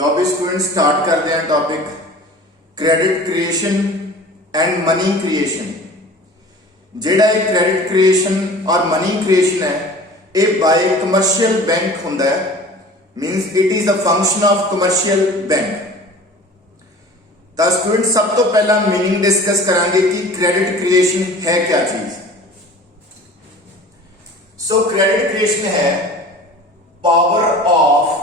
लो भी student start करते हैं topic credit creation and money creation. जेड़ा एक क्रेडिट क्रिएशन और मनी क्रिएशन है ये बाय कमर्शियल बैंक हुंदा है, means it is a function of commercial bank. तो स्टूडेंट सब तो पहला मीनिंग डिस्कस करांगे कि क्रेडिट क्रिएशन है क्या चीज। सो क्रेडिट क्रिएशन है power of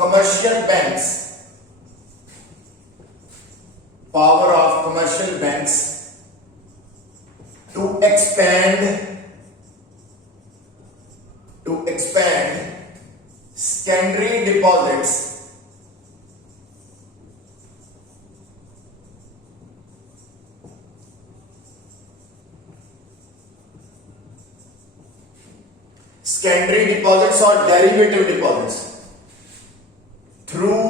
commercial banks to expand secondary deposits or derivative deposits through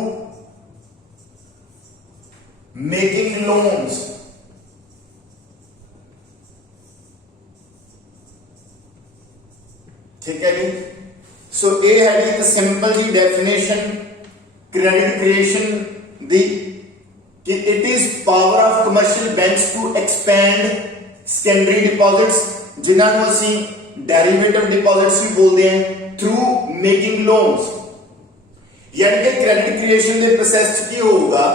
making loans ठीक है जी। सो ये है जी एक सिंपल जी डेफिनेशन क्रेडिट क्रिएशन दी कि it is power of commercial banks to expand secondary deposits जिन्होंने ਅਸੀਂ डेरिवेटिव डिपॉजिट्स भी बोलते हैं थ्रू मेकिंग लोन्स। यानी कि क्रेडिट क्रिएशन के प्रोसेस की होगा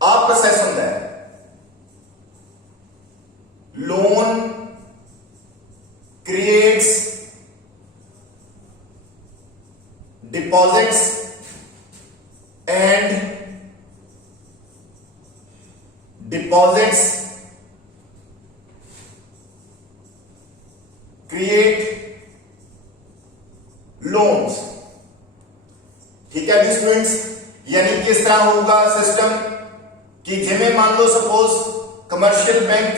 आप प्रोसेस होता है loan creates deposits and deposits create loans। ठीक है जी स्टूडेंट्स, यानी किस तरह होगा सिस्टम कि जिमें मान लो सपोज कमर्शियल बैंक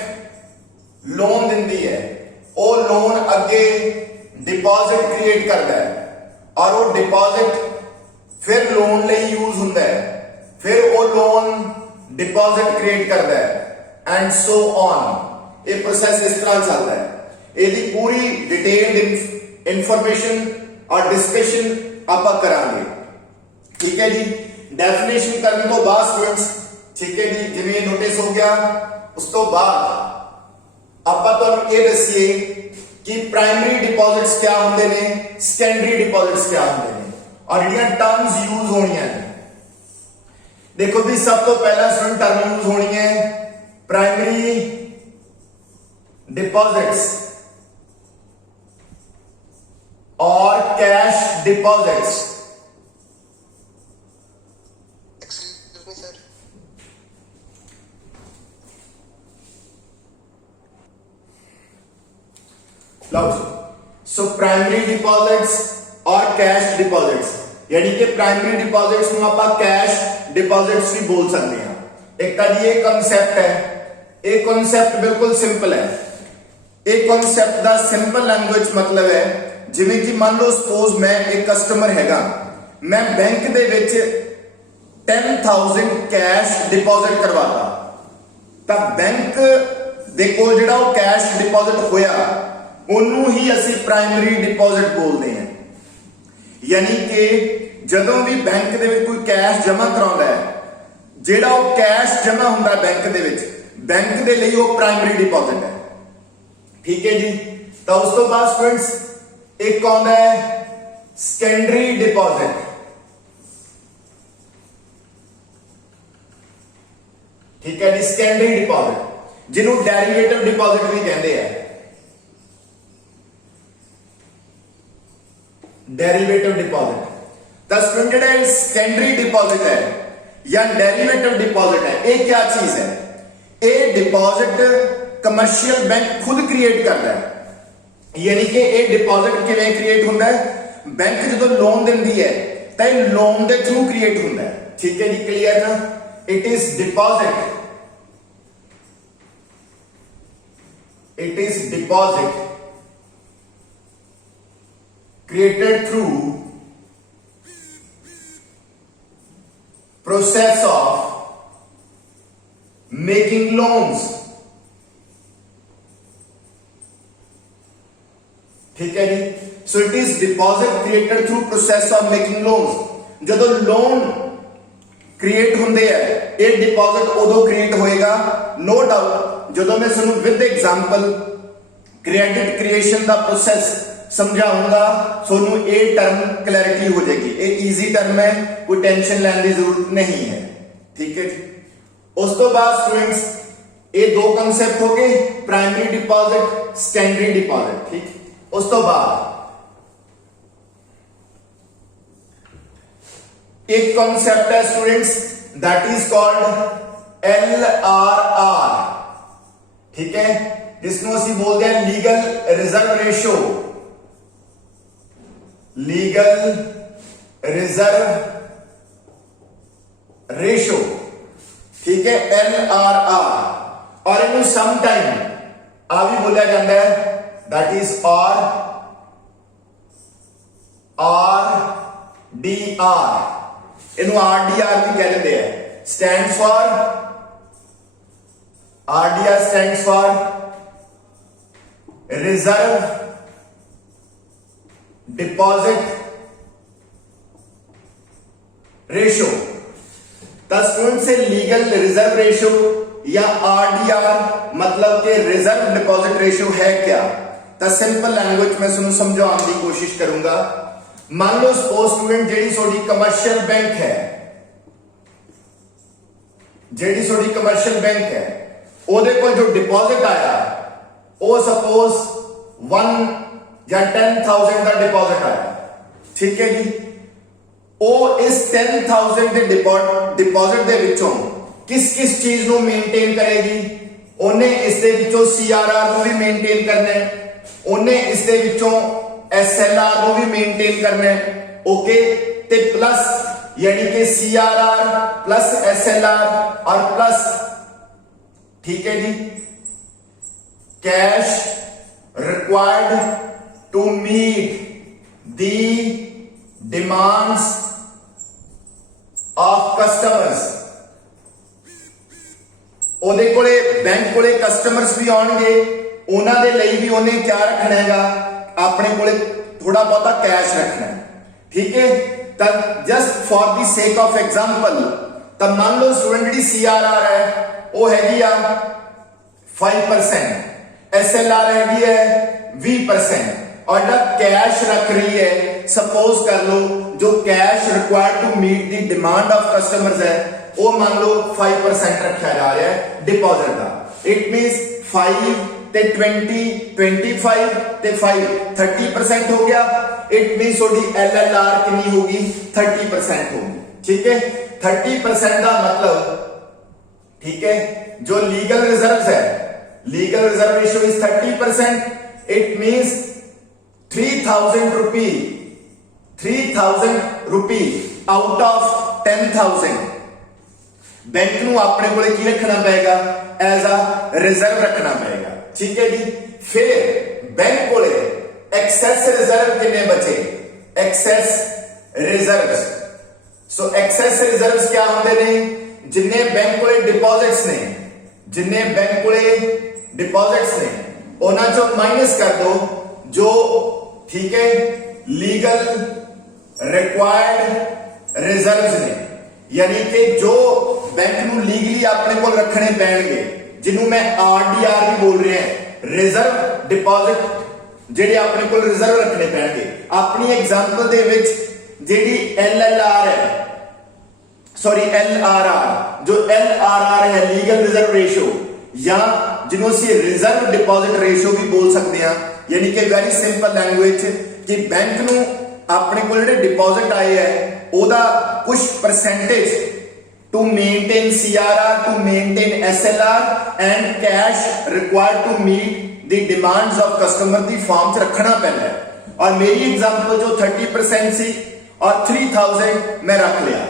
लोन दिंदी है, वो लोन अगे डिपॉजिट क्रिएट करता है और वो डिपॉजिट फिर लोन लिए यूज होता है, फिर वो लोन डिपॉजिट क्रिएट करता है एंड सो ऑन। ये प्रोसेस इस तरह चलता है। यदि पूरी डिटेल्ड इंफॉर्मेशन और डिस्कशन आप करांगे। ठीक है जी, डेफिनेशन करने तो बाद स्टूडेंट्स, ठीक है जी, जिवें नोटिस हो गया उस तो बाद ਆਪਾਂ ਤੁਹਾਨੂੰ ਇਹ ਦਸੀਏ ਕਿ ਪ੍ਰਾਇਮਰੀ ਡਿਪੋਜ਼ਿਟਸ ਕਿਆ ਹੁੰਦੇ ਨੇ, ਸੈਕੰਡਰੀ ਡਿਪੋਜ਼ਿਟਸ ਕਿਆ ਹੁੰਦੇ ਨੇ ਔਰ ਜਿਹੜੀਆਂ ਟਰਮਸ ਯੂਜ਼ ਹੋਣੀਆਂ ਨੇ। ਦੇਖੋ ਵੀ ਸਭ ਤੋਂ ਪਹਿਲਾ ਸਟੂਡੈਂਟ ਟਰਮ ਯੂਜ਼ ਹੋਣੀ ਹੈ ਪ੍ਰਾਇਮਰੀ डिपॉजिट्स और cash deposits. Excuse me sir, so primary deposits और कैश डिपॉजिट्स, यानी कि प्राइमरी डिपॉजिट्स ਨੂੰ ਆਪਾਂ कैश डिपॉजिट्स भी बोल सकते हैं। एक का ये कांसेप्ट है, एक कांसेप्ट बिल्कुल सिंपल है। एक कांसेप्ट ਦਾ ਸਿੰਪਲ ਲੈਂਗੁਏਜ ਮਤਲਬ ਹੈ ਜਿਵੇਂ ਕਿ ਮੰਨ ਲਓ ਸਪੋਜ਼ ਮੈਂ ਇੱਕ ਕਸਟਮਰ ਹੈਗਾ, ਮੈਂ ਬੈਂਕ ਦੇ ਵਿੱਚ 10,000 ਕੈਸ਼ ਡਿਪੋਜ਼ਿਟ ਕਰਵਾਤਾ ਤਾਂ ਬੈਂਕ ਦੇ ਕੋਲ ਜਿਹੜਾ ਉਹ ਕੈਸ਼ ਡਿਪੋਜ਼ਿਟ ਹੋਇਆ ਉਹਨੂੰ ਹੀ ਅਸੀਂ ਪ੍ਰਾਇਮਰੀ ਡਿਪੋਜ਼ਿਟ ਬੋਲਦੇ ਹਾਂ। ਯਾਨੀ ਕਿ ਜਦੋਂ ਵੀ ਬੈਂਕ ਦੇ ਵਿੱਚ ਕੋਈ ਕੈਸ਼ ਜਮ੍ਹਾਂ ਕਰਾਉਂਦਾ ਹੈ, ਜਿਹੜਾ ਉਹ ਕੈਸ਼ ਜਮ੍ਹਾਂ ਹੁੰਦਾ ਬੈਂਕ ਦੇ ਵਿੱਚ, ਬੈਂਕ ਦੇ ਲਈ ਉਹ ਪ੍ਰਾਇਮਰੀ ਡਿਪੋਜ਼ਿਟ ਹੈ। ठीक है जी, तो उस तो बाद स्टूडेंट्स एक आंदा है सेकेंडरी डिपॉजिट। ठीक है जी, सेकेंडरी डिपॉजिट जिन्हों डेरिवेटिव डिपॉजिट भी कहते हैं। डेरिवेटिव डिपॉजिट तो स्टूडेंट जेड़ा सेकेंडरी डिपॉजिट है या डेरिवेटिव डिपॉजिट है, ये क्या चीज है? ये डिपॉजिट कमर्शियल बैंक खुद क्रिएट करता है। यानी कि ये डिपॉजिट किवें क्रिएट होता है? बैंक जो लोन दिंदी है तो लोन के थ्रू क्रिएट होता है। ठीक है जी, क्लियर ना? It is deposit created through process of making loans ठीक है जी। So it is deposit created through process of making loans. ਜਦੋਂ ਲੋਨ ਕ੍ਰੀਏਟ ਹੁੰਦੇ ਆ ਇਹ ਡਿਪੋਜ਼ਿਟ ਉਦੋਂ ਕ੍ਰੀਏਟ ਹੋਏਗਾ ਨੋ ਡਾਊਟ ਜਦੋਂ ਮੈਂ ਤੁਹਾਨੂੰ ਵਿਦ ਐਗਜ਼ਾਮਪਲ ਕ੍ਰੈਡਿਟ ਕ੍ਰੀਏਸ਼ਨ ਦਾ ਪ੍ਰੋਸੈਸ ਸਮਝਾਉਂਗਾ ਤੁਹਾਨੂੰ ਇਹ ਟਰਮ ਕਲੈਰਿਟੀ ਹੋ ਜਾਏਗੀ। ਇਹ ਈਜ਼ੀ ਟਰਮ ਹੈ, ਕੋਈ ਟੈਨਸ਼ਨ ਲੈਣ ਦੀ ਜ਼ਰੂਰਤ ਨਹੀਂ ਹੈ, ਠੀਕ ਹੈ ਜੀ। ਉਸ ਤੋਂ ਬਾਅਦ ਸਟੂਡੈਂਟਸ ਇਹ ਦੋ ਕਨਸੈਪਟ ਹੋ ਗਏ, ਪ੍ਰਾਇਮਰੀ ਡਿਪੋਜ਼ਿਟ, ਸੈਕੰਡਰੀ ਡਿਪੋਜ਼ਿਟ, ਠੀਕ। ਉਸ ਤੋਂ ਬਾਅਦ एक कॉन्सेप्ट है students that is called LRR, ठीक है, जिसको ਅਸੀਂ बोलते हैं legal reserve ratio, legal reserve ratio, ठीक है, LRR। और इनू सम टाइम आ भी बोलिया जाता है दैट इज RDR, ਇਹਨੂੰ RDR ਵੀ ਕਹਿੰਦੇ ਆ। stands for RDR stands for reserve deposit ratio। ਤਾਂ स्टूडेंट से लीगल रिजर्व रेशो या RDR मतलब कि रिजर्व डिपॉजिट रेशो है क्या? ਤਾਂ सिंपल लैंग्वेज में ਤੁਹਾਨੂੰ समझाने की कोशिश करूंगा। मान लो सपोज स्टूडेंट जेडी थोड़ी कमर्शियल बैंक है, जेडी थोड़ी कमर्शियल बैंक है, ओदे कोल जो डिपॉजिट आया वो सपोज 1 या 10,000 का डिपॉजिट आया, ठीक है जी। वो इस 10,000 के डिपॉजिट दे विचों किस किस चीज नु मेंटेन करेगी? ओने इस दे विचों CRR नु भी मेंटेन करना है, ओने इस दे विचों SLR को भी मेंटेन करना है, ओके। ते प्लस यानी कि CRR प्लस SLR और प्लस, ठीक है जी, cash required to meet the demands of customers. ਉਹਦੇ ਕੋਲੇ ਬੈਂਕ ਕੋਲੇ ਕਸਟਮਰਸ ਵੀ ਆਉਣਗੇ, ਉਹਨਾਂ ਦੇ ਲਈ ਵੀ ਉਹਨੇ ਕੀ ਰੱਖਣਾ ਹੈਗਾ, ਆਪਣੇ ਕੋਲੇ ਥੋੜਾ ਬਹੁਤਾ ਕੈਸ਼ ਰੱਖਣਾ ਹੈ, ਠੀਕ ਹੈ। ਤਾਂ ਜਸਟ ਫॉर ਦੀ ਸੇਕ ਆਫ ਐਗਜ਼ਾਮਪਲ ਤਾਂ ਮੰਨ ਲਓ ਸਟੂਡੈਂਟ ਜਿਹੜੀ CRR ਹੈ ਉਹ ਹੈਗੀ ਆ 5%, SLR ਹੈਗੀ ਹੈ 20% और जब कैश रख रही है सपोज कर लो जो cash required to meet the demand of customers है वो मान लो 5% रखा जा रहा है डिपॉजिट का। इट मींस 5 ते 20 25 ते 5 30% हो गया। इट मींस थोड़ी LLR कितनी होगी 30% होगी, ठीक है। 30% का मतलब, ठीक है, जो लीगल रिजर्व्स है, legal reserve ratio is 30%। It means 3,000 rupee out of 10,000 bank ਨੂੰ ਆਪਣੇ ਕੋਲੇ ਕੀ ਰੱਖਣਾ ਪਏਗਾ, ਐਜ਼ ਅ ਰਿਜ਼ਰਵ ਰੱਖਣਾ ਪਏਗਾ, ਠੀਕ ਹੈ ਜੀ। ਫਿਰ ਬੈਂਕ ਕੋਲੇ ਐਕਸੈਸ ਰਿਜ਼ਰਵ ਕਿੰਨੇ ਬਚੇ, ਐਕਸੈਸ ਰਿਜ਼ਰਵਸ। ਸੋ ਐਕਸੈਸ ਰਿਜ਼ਰਵਸ ਕੀ ਹੁੰਦੇ ਨੇ, ਜਿੰਨੇ ਬੈਂਕ ਕੋਲੇ ਡਿਪੋਜ਼ਿਟਸ ਨੇ, ਜਿੰਨੇ ਬੈਂਕ ਕੋਲੇ ਡਿਪੋਜ਼ਿਟਸ ਨੇ ਉਹਨਾਂ ਚੋਂ ਮਾਈਨਸ ਕਰ ਦੋ जो, ठीक है, लीगल रिक्वायर्ड रिजर्व्स ने, यानी कि जो बैंक ਨੂੰ ਲੀਗਲੀ ਆਪਣੇ ਕੋਲ ਰੱਖਣੇ ਪੈਣਗੇ, ਜਿਹਨੂੰ ਮੈਂ RDR ਵੀ ਬੋਲ ਰਿਹਾ, ਰਿਜ਼ਰਵ ਡਿਪੋਜ਼ਿਟ, ਜਿਹੜੇ ਆਪਣੇ ਕੋਲ ਰਿਜ਼ਰਵ ਰੱਖਣੇ ਪੈਣਗੇ। ਆਪਣੀ ਐਗਜ਼ਾਮਪਲ ਦੇ ਵਿੱਚ ਜਿਹੜੀ LLR ਹੈ, ਸੌਰੀ LRR, ਜੋ LRR ਹੈ ਲੀਗਲ ਰਿਜ਼ਰਵ ਰੇਸ਼ੋ, ਜਾਂ ਜਿਹਨੂੰ ਅਸੀਂ ਰਿਜ਼ਰਵ ਡਿਪੋਜ਼ਿਟ ਰੇਸ਼ੋ ਵੀ ਬੋਲ ਸਕਦੇ ਹਾਂ, यानी कि वेरी सिंपल लैंग्वेज कि बैंक ਨੂੰ ਆਪਣੇ ਕੋਲ ਜਿਹੜੇ ਡਿਪੋਜ਼ਿਟ ਆਏ ਹੈ ਉਹਦਾ ਕੁਝ percentage to maintain CRR, to maintain SLR and cash required to meet the demands of customer ਦੀ ਫਾਰਮ 'ਚ ਰੱਖਣਾ ਪੈਂਦਾ ਹੈ। ਔਰ ਮੇਰੀ ਐਗਜ਼ਾਮਪਲ ਜੋ 30% ਸੀ ਔਰ 3,000 ਮੈਂ ਰੱਖ ਲਿਆ।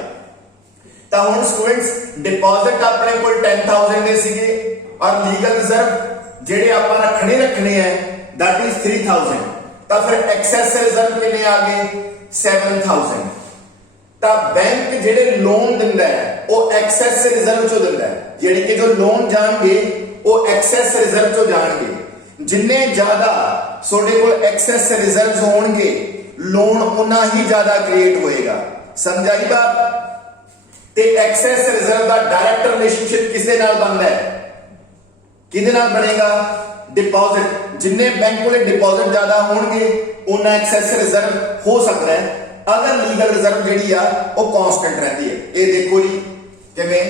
ਤਾਂ ਹੁਣ ਸਟੂਡੈਂਟਸ ਡਿਪੋਜ਼ਿਟ ਆਪਣੇ ਕੋਲ 10,000 ਦੇ ਸੀਗੇ ਔਰ ਲੀਗਲ ਰਿਜ਼ਰਵ ਜਿਹੜੇ ਆਪਾਂ ਰੱਖਣੇ ਹੈ that is 3,000। ਤਾਂ ਫਿਰ ਐਕਸੈਸ ਰਿਜ਼ਰਵ ਕਿੰਨੇ ਆ ਗਏ 7,000। ਤਾਂ ਬੈਂਕ ਜਿਹੜੇ ਲੋਨ ਦਿੰਦਾ ਹੈ ਉਹ ਐਕਸੈਸ ਰਿਜ਼ਰਵ ਚੋਂ ਦਿੰਦਾ ਹੈ, ਜਿਹੜੀ ਕਿ ਜੋ ਲੋਨ ਜਾਣਗੇ ਉਹ ਐਕਸੈਸ ਰਿਜ਼ਰਵ ਚੋਂ ਜਾਣਗੇ। जिन्ने ज्यादा ਤੁਹਾਡੇ ਕੋਲ ਐਕਸੈਸ ਰਿਜ਼ਰਵਸ ਹੋਣਗੇ ਲੋਨ ਉਨਾ ਹੀ ਜ਼ਿਆਦਾ ਕ੍ਰੀਏਟ ਹੋਏਗਾ। ਸਮਝਾਈ ਬਾਤ? ਤੇ ਐਕਸੈਸ ਰਿਜ਼ਰਵ ਦਾ ਡਾਇਰੈਕਟ ਰਿਲੇਸ਼ਨਸ਼ਿਪ ਕਿਸ ਦੇ ਨਾਲ ਬਣਦਾ ਹੈ? ਕਿਹਦੇ ਨਾਲ ਬਣੇਗਾ? ਡਿਪੋਜ਼ਿਟ। ਜਿੰਨੇ ਬੈਂਕ ਕੋਲੇ ਡਿਪੋਜ਼ਿਟ ਜ਼ਿਆਦਾ ਹੋਣਗੇ ਉਨਾ ਐਕਸੈਸ ਰਿਜ਼ਰਵ ਹੋ ਸਕਦਾ ਹੈ। ਅਗਰ ਲੀਗਲ ਰਿਜ਼ਰਵ ਜਿਹੜੀ ਆ ਉਹ ਕਾਂਸਟੈਂਟ ਰਹਿੰਦੀ ਹੈ। ਇਹ ਦੇਖੋ ਜੀ ਕਿਵੇਂ,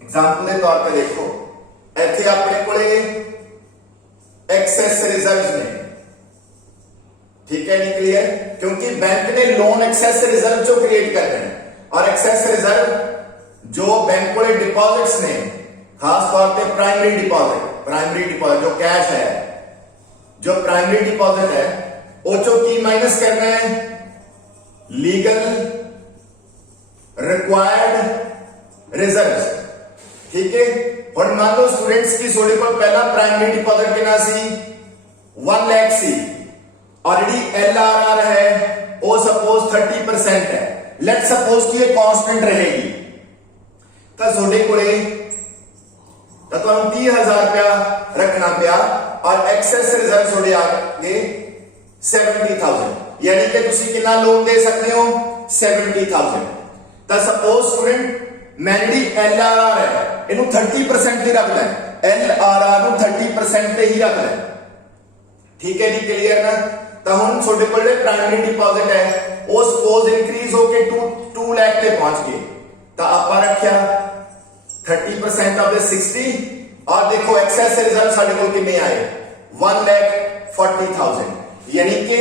एग्जाम्पल के तौर पर देखो इतने अपने को एक्सेस रिजर्व्स ने, ठीक है, नहीं क्लियर? क्योंकि बैंक ने लोन एक्सेस रिजर्व जो क्रिएट करते हैं और एक्सेस रिजर्व जो बैंक को डिपॉजिट्स ने, खास तौर पे प्राइमरी डिपॉजिट जो कैश है, जो प्राइमरी डिपॉजिट है वो जो की माइनस करना है लीगल रिक्वायर्ड रिजर्व्स। ठीक है, और मान लो स्टूडेंट्स की थोड़े को पहला प्राइमरी डिपॉजिट कितना सी 1 लाख सी, ऑलरेडी LRR है वो सपोज 30% है, लेट सपोज कि ये कांस्टेंट रहेगी तो थोड़े को 30,000 रुपया रखना पिया और एक्सेस रिजर्व थोड़े आगे 70,000, यानी कि तुसी कितना लोन दे सकते हो 70,000। तो सपोज स्टूडेंट मैंने LRR है इनू 30% ही रखना है, LRR ਨੂੰ 30% ਤੇ ਹੀ ਰੱਖਣਾ ਹੈ। ठीक है जी, क्लियर ना? तो हम ਤੁਹਾਡੇ ਕੋਲ प्राइमरी डिपॉजिट है वो सपोज इंक्रीज होके 2 लाख पे पहुंच गए तो आपा रखिया 30% ऑफ द 60 और देखो एक्सेस रिजर्व ਸਾਡੇ ਕੋਲ ਕਿੰਨੇ आए 1,40,000। यानी कि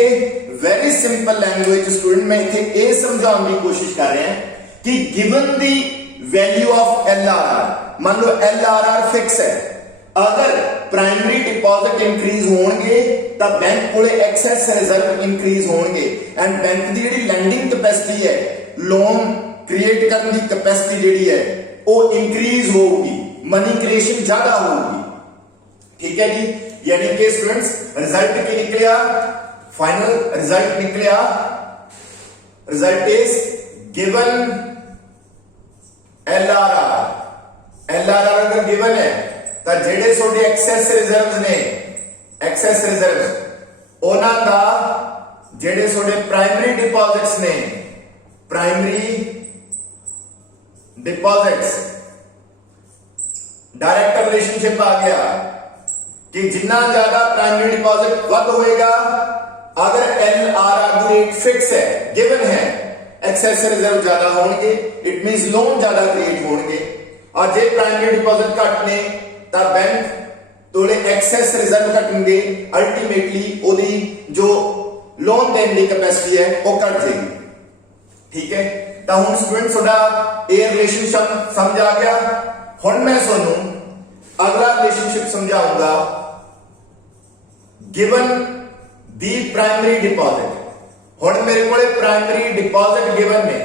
वेरी सिंपल लैंग्वेज स्टूडेंट मैं इथे ये समझाने की कोशिश कर रहे हैं कि given the value of LRR, मान लो LRR फिक्स है, अगर प्राइमरी डिपॉजिट इंक्रीज होंगे तो बैंक को एक्सेस रिजर्व इंक्रीज होंगे एंड बैंक की जी लैंडिंग कैपेसिटी है, लोन क्रिएट करने की कैपेसिटी जी है वो इंक्रीज होगी, मनी क्रिएशन ज्यादा होगी। ठीक है जी, यानी कि स्टूडेंट्स रिजल्ट की निकलिया, फाइनल रिजल्ट निकलिया, रिजल्ट इज गिवन LRR अगर गिवन है तो जेडे छोटे एक्सेस रिजर्व्स ने, एक्सेस रिजर्व्स ओना दा जेडे छोटे प्राइमरी डिपॉजिट्स ने, प्राइमरी डिपॉजिट्स डायरेक्ट रिलेशनशिप आ गया कि जितना ज्यादा प्राइमरी डिपॉजिट वध होएगा, अगर LRR की रेट फिक्स है, गिवन है, एक्सेस रिजर्व ज्यादा होंगे, इट मींस लोन ज्यादा क्रिएट होंगे, और जे प्राइमरी डिपॉजिट घट ने तो बैंक तोड़े एक्सेस रिजर्व घटेंगे, अल्टीमेटली ओदी जो लोन देने की कैपेसिटी है वो घट जाएगी। ठीक है, तो हुण स्टूडेंट थोड़ा ये रिलेशनशिप समझ आ गया। हुण मैं तुहानू अगला रिलेशनशिप समझाऊंगा गिवन दी प्राइमरी डिपॉजिट। हुण मेरे को प्राइमरी डिपॉजिट गिवन ने,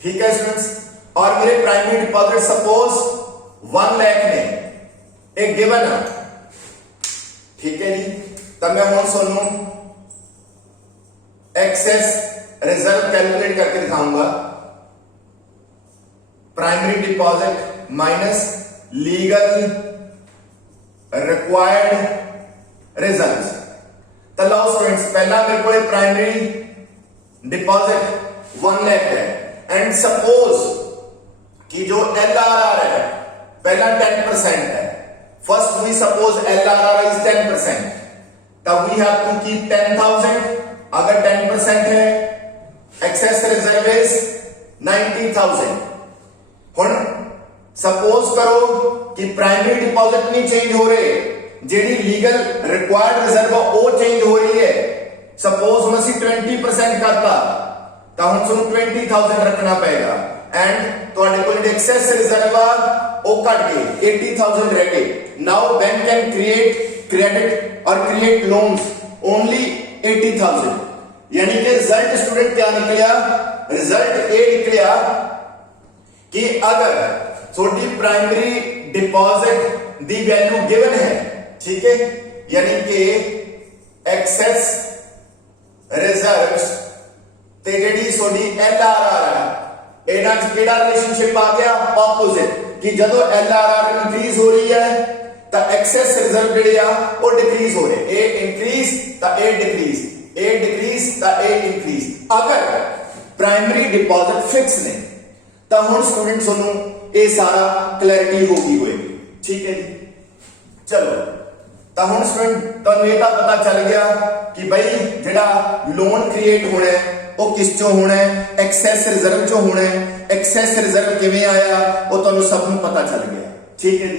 ठीक है स्टूडेंट्स, और मेरे प्राइमरी डिपॉजिट सपोज 1 लाख ने एक गिवन है। ठीक है जी, तब मैं हुण सुनू एक्सेस रिजर्व कैलकुलेट करके दिखाऊंगा, primary deposit minus legal required reserves. तो लो स्टूडेंट्स, पहला मेरे को प्राइमरी डिपॉजिट 1 लाख है एंड सपोज कि जो LRR है पहला 10% है, first we suppose LRR is 10%, तब वी हैव टू कीप 10,000, अगर 10% है, एक्सेस रिजर्व इज 90,000। हुण सपोज करो कि प्राइमरी डिपॉजिट नहीं चेंज हो रहे, जेडी लीगल रिक्वायर्ड रिजर्व वो चेंज हो रही है। सपोज हम असं 20% करता तो हम सुनो 20,000 रखना पड़ेगा एंड ਤੁਹਾਡੇ ਕੋਲ एक्सेस रिजर्व वो घट गए 80,000 रह गए। Now bank can create credit और क्रिएट लोन्स ओनली 80,000, यानी कि रिजल्ट स्टूडेंट क्या निकलिया, रिजल्ट ये निकलिया कि अगर छोटी प्राइमरी डिपॉजिट दी वैल्यू गिवन है, ठीक है, यानी कि एक्सेस रिजर्व्स ते जेडी सोडी LRR है ਇਹਨਾਂ 'ਚ ਕਿਹੜਾ ਰਿਲੇਸ਼ਨਸ਼ਿਪ ਆ ਗਿਆ? ਆਪੋਜ਼ਿਟ, ਕਿ ਜਦੋਂ LRR ਇੰਕਰੀਜ਼ ਹੋ ਰਹੀ ਹੈ ਤਾਂ ਐਕਸੈਸ ਰਿਜ਼ਰਵ ਜਿਹੜੇ ਆ ਉਹ ਡਿਕਰੀਜ਼ ਹੋ ਰਹੇ। ਇਹ ਇੰਕਰੀਜ਼ ਤਾਂ ਇਹ ਡਿਕਰੀਜ਼, ਇਹ ਡਿਕਰੀਜ਼ ਤਾਂ ਇਹ ਇੰਕਰੀਜ਼। ਅਗਰ ਪ੍ਰਾਇਮਰੀ ਡਿਪੋਜ਼ਿਟ ਫਿਕਸ ਨੇ ਤਾਂ ਹੁਣ ਸਟੂਡੈਂਟਸ ਨੂੰ ਇਹ ਸਾਰਾ ਕਲੈਰਿਟੀ ਹੋ ਗਈ ਹੋਏਗੀ। ਠੀਕ ਹੈ ਜੀ, ਚਲੋ ਤਾਂ ਹੁਣ ਸਟੂਡੈਂਟ ਤੁਹਾਨੂੰ ਇਹ ਤਾਂ ਪਤਾ ਚੱਲ ਗਿਆ ਕਿ ਬਈ ਜਿਹੜਾ ਲੋਨ ਕ੍ਰੀਏਟ ਹੋਣਾ ਹੈ ਉਹ ਕਿਸ ਚੋਂ ਹੋਣਾ ਹੈ? ਐਕਸੈਸ ਰਿਜ਼ਰਵ ਚੋਂ ਹੋਣਾ ਹੈ। ਐਕਸੈਸ ਰਿਜ਼ਰਵ ਕਿਵੇਂ ਆਇਆ ਉਹ ਤੁਹਾਨੂੰ ਸਭ ਨੂੰ ਪਤਾ ਚੱਲ ਗਿਆ। ਠੀਕ ਹੈ ਜੀ,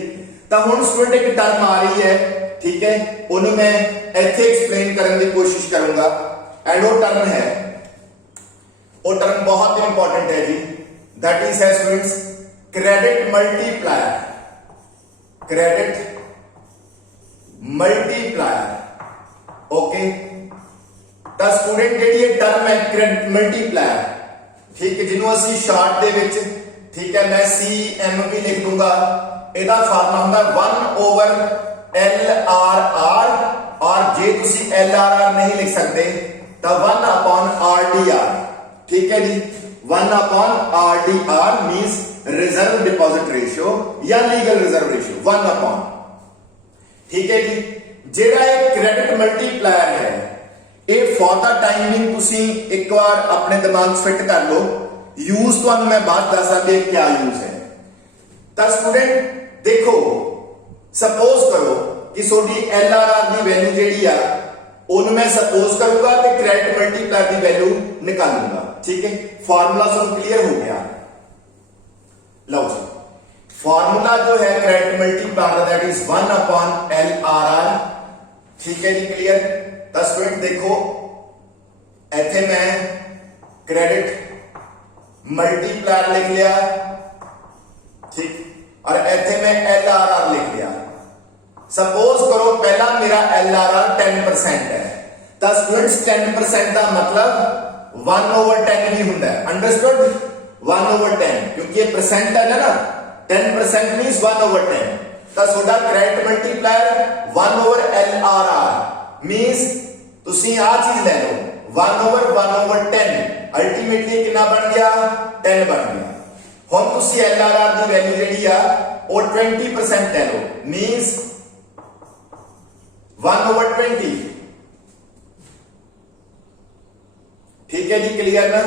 ਤਾਂ ਹੁਣ ਸਟੂਡੈਂਟ ਇੱਕ ਟਰਮ ਆ ਰਹੀ ਹੈ, ਠੀਕ ਹੈ, ਉਹਨੂੰ ਮੈਂ ਇੱਥੇ ਐਕਸਪਲੇਨ ਕਰਨ ਦੀ ਕੋਸ਼ਿਸ਼ ਕਰੂੰਗਾ। ਐਂਡ ਉਹ ਟਰਮ ਹੈ, ਉਹ ਟਰਮ ਬਹੁਤ ਇੰਪੋਰਟੈਂਟ ਹੈ ਜੀ, that is है students credit multiplier. Credit multiplier, okay. ਤਾਂ ਸਟੂਡੈਂਟ ਜਿਹੜੀ ਇਹ ਟਰਮ ਹੈ ਕ੍ਰੈਡਿਟ ਮਲਟੀਪਲਾਇਰ, ਠੀਕ ਹੈ, ਜਿਹਨੂੰ ਅਸੀਂ ਸ਼ਾਰਟ ਦੇ ਵਿੱਚ, ਠੀਕ ਹੈ, ਮੈਂ CMP ਲਿਖ ਦੂੰਗਾ। ਇਹਦਾ ਫਾਰਮੂਲਾ ਹੁੰਦਾ 1/LRR, ਔਰ ਜੇ ਤੁਸੀਂ LRR ਨਹੀਂ ਲਿਖ ਸਕਦੇ ਤਾਂ 1/RDR। ਠੀਕ ਹੈ ਜੀ, 1/RDR means reserve deposit ratio या लीगल रिजर्व रेशियो 1/। ठीक है जी, ਜਿਹੜਾ ਇਹ ਕ੍ਰੈਡਿਟ ਮਲਟੀਪਲਾਇਰ ਹੈ ਇਹ ਫॉर ਦਾ ਟਾਈਮਿੰਗ ਤੁਸੀਂ ਇੱਕ ਵਾਰ ਆਪਣੇ ਦਿਮਾਗ 'ਚ ਫਿੱਟ ਕਰ ਲਓ। ਯੂਜ਼ ਤੁਹਾਨੂੰ ਮੈਂ ਬਾਅਦ ਦੱਸਾਂ ਕਿ ਕੀ ਯੂਜ਼ ਹੈ। ਤਾਂ ਸਟੂਡੈਂਟ ਦੇਖੋ, ਸਪੋਜ਼ ਕਰੋ ਕਿ ਤੁਹਾਡੀ LRR ਦੀ ਵੈਲਿਊ ਜਿਹੜੀ ਆ ਉਹਨੂੰ ਮੈਂ ਸਪੋਜ਼ ਕਰੂੰਗਾ ਤੇ ਕ੍ਰੈਡਿਟ ਮਲਟੀਪਲਾਇਰ ਦੀ ਵੈਲਿਊ ਨਿਕਾਲੂੰਗਾ। ਠੀਕ ਹੈ, ਫਾਰਮੂਲਾ ਤੁਹਾਨੂੰ ਕਲੀਅਰ ਹੋ ਗਿਆ। लो जी, फॉर्मूला जो है क्रेडिट मल्टीप्लायर का दैट इज 1/LRR। ठीक है जी, क्लियर। तो स्टूडेंट देखो, ऐसे मैं क्रेडिट मल्टीप्लायर लिख लिया, ठीक, और ऐसे मैं LRR लिख लिया। सपोज करो पहला मेरा LRR 10% है, तो स्टूडेंट्स 10% का मतलब 1/10 भी होता है। अंडरस्टूड? 1/10, क्योंकि ये परसेंट है ना, 10% मींस 1/10। तो ਤੁਹਾਡਾ ਕ੍ਰੈਡਿਟ ਮਲਟੀਪਲਾਇਰ 1/LRR मींस ਤੁਸੀਂ ਆ ਚੀਜ਼ ਲੈ ਲਓ 1/10। ਅਲਟੀਮੇਟਲੀ ਕਿੰਨਾ ਬਣ ਗਿਆ? 10 ਬਣ ਗਿਆ। ਹੁਣ ਤੁਸੀਂ LRR ਦੀ ਵੈਲਿਊ ਜਿਹੜੀ ਆ ਉਹ 20% ਲੈ ਲਓ मींस 1/20। ठीक है जी, क्लियर ना?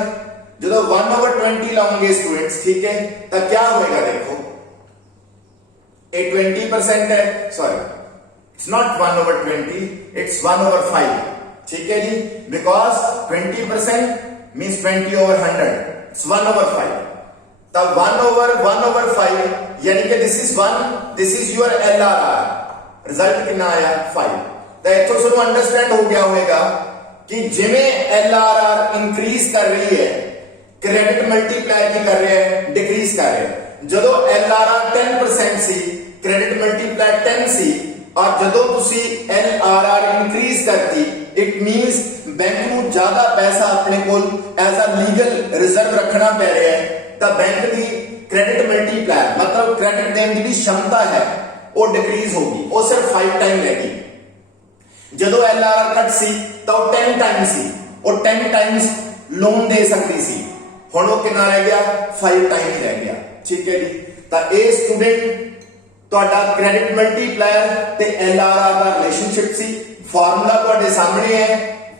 ਜਦੋਂ 1/20 ਲਾਉਂਗੇ ਸਟੂਡੈਂਟਸ, ਠੀਕ ਹੈ, ਤਾਂ ਕੀ ਹੋਏਗਾ? ਦੇਖੋ, ਇਹ 20% ਹੈ, ਸੌਰੀ ਇਟਸ ਨਾਟ 1/20, ਇਟਸ 1/5। ਠੀਕ ਹੈ ਜੀ, ਬਿਕੋਜ਼ 20% means 20/100, ਇਟਸ 1/5। ਤਾਂ 1/1/5 ਯਾਨੀ ਕਿ this is 1, this is your LRR। Result ਕਿੰਨਾ ਆਇਆ? 5। ਤਾਂ ਇੱਥੋਂ ਤੁਹਾਨੂੰ ਅੰਡਰਸਟੈਂਡ ਹੋ ਗਿਆ ਹੋਵੇਗਾ ਕਿ ਜਿਵੇਂ LRR ਇੰਕਰੀਜ਼ ਕਰ ਰਹੀ ਹੈ, ਕ੍ਰੈਡਿਟ ਮਲਟੀਪਲਾਇਰ ਕੀ ਕਰ ਰਿਹਾ ਹੈ? ਡਿਕਰੀਜ਼ ਕਰ ਰਿਹਾ ਹੈ। ਜਦੋਂ LRR 10% ਸੀ, ਕ੍ਰੈਡਿਟ ਮਲਟੀਪਲਾਇਰ 10 ਸੀ, ਔਰ ਜਦੋਂ ਤੁਸੀਂ LRR ਇੰਕਰੀਜ਼ ਕਰਤੀ, ਇਟ ਮੀਨਸ ਬੈਂਕ ਨੂੰ ਜ਼ਿਆਦਾ ਪੈਸਾ ਆਪਣੇ ਕੋਲ ਐਜ਼ ਅ ਲੀਗਲ ਰਿਜ਼ਰਵ ਰੱਖਣਾ ਪੈ ਰਿਹਾ ਹੈ। ਤਾਂ ਬੈਂਕ ਦੀ ਕ੍ਰੈਡਿਟ ਮਲਟੀਪਲਾਇਰ ਮਤਲਬ ਕ੍ਰੈਡਿਟ ਦੇਣ ਦੀ ਸ਼ਮਤਾ ਹੈ ਉਹ ਡਿਕਰੀਜ਼ ਹੋ ਗਈ, ਉਹ ਸਿਰਫ 5 ਟਾਈਮ ਰਹਿ ਗਈ। ਜਦੋਂ LRR ਘੱਟ ਸੀ ਤਾਂ ਉਹ 10 ਟਾਈਮ ਸੀ, ਉਹ 10 ਟਾਈਮਸ ਲੋਨ ਦੇ ਸਕਦੀ ਸੀ। ਹੁਣ ਉਹ ਕਿੰਨਾ ਰਹਿ ਗਿਆ? 5 ਟਾਈਮ ਰਹਿ ਗਿਆ। ਠੀਕ ਹੈ ਜੀ, ਤਾਂ ਇਹ ਸਟੂਡੈਂਟ ਤੁਹਾਡਾ ਕ੍ਰੈਡਿਟ ਮਲਟੀਪਲਾਇਰ ਤੇ LRR ਦਾ ਰਿਲੇਸ਼ਨਸ਼ਿਪ ਸੀ। ਫਾਰਮੂਲਾ ਤੁਹਾਡੇ ਸਾਹਮਣੇ ਹੈ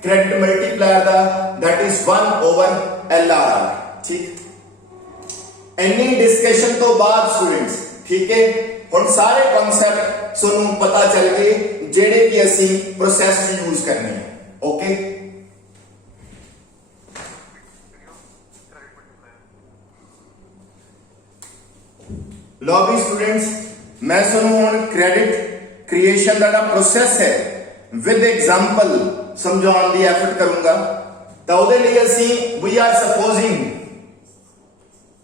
ਕ੍ਰੈਡਿਟ ਮਲਟੀਪਲਾਇਰ ਦਾ, that is 1/LRR। ਠੀਕ, ਇੰਨੀ ਡਿਸਕਸ਼ਨ ਤੋਂ ਬਾਅਦ ਸਟੂਡੈਂਟਸ, ਠੀਕ ਹੈ, ਹੁਣ ਸਾਰੇ ਕਨਸੈਪਟ ਤੁਹਾਨੂੰ ਪਤਾ ਚੱਲ ਗਏ ਜਿਹੜੇ ਕਿ ਅਸੀਂ ਪ੍ਰੋਸੈਸ 'ਚ ਯੂਜ਼ ਕਰਨੇ ਹੈ। ਓਕੇ, ਲਓ ਵੀ ਸਟੂਡੈਂਟਸ, ਮੈਂ ਤੁਹਾਨੂੰ ਹੁਣ ਕ੍ਰੈਡਿਟ ਕ੍ਰੀਏਸ਼ਨ ਦਾ ਪ੍ਰੋਸੈਸ ਹੈ ਵਿਦ ਐਗਜ਼ਾਮਪਲ ਸਮਝਾਉਣ ਦੀ ਐਫਰਟ ਕਰੂੰਗਾ। ਤਾਂ ਉਹਦੇ ਲਈ ਅਸੀਂ ਵੀ ਆਰ ਸਪੋਜ਼ਿੰਗ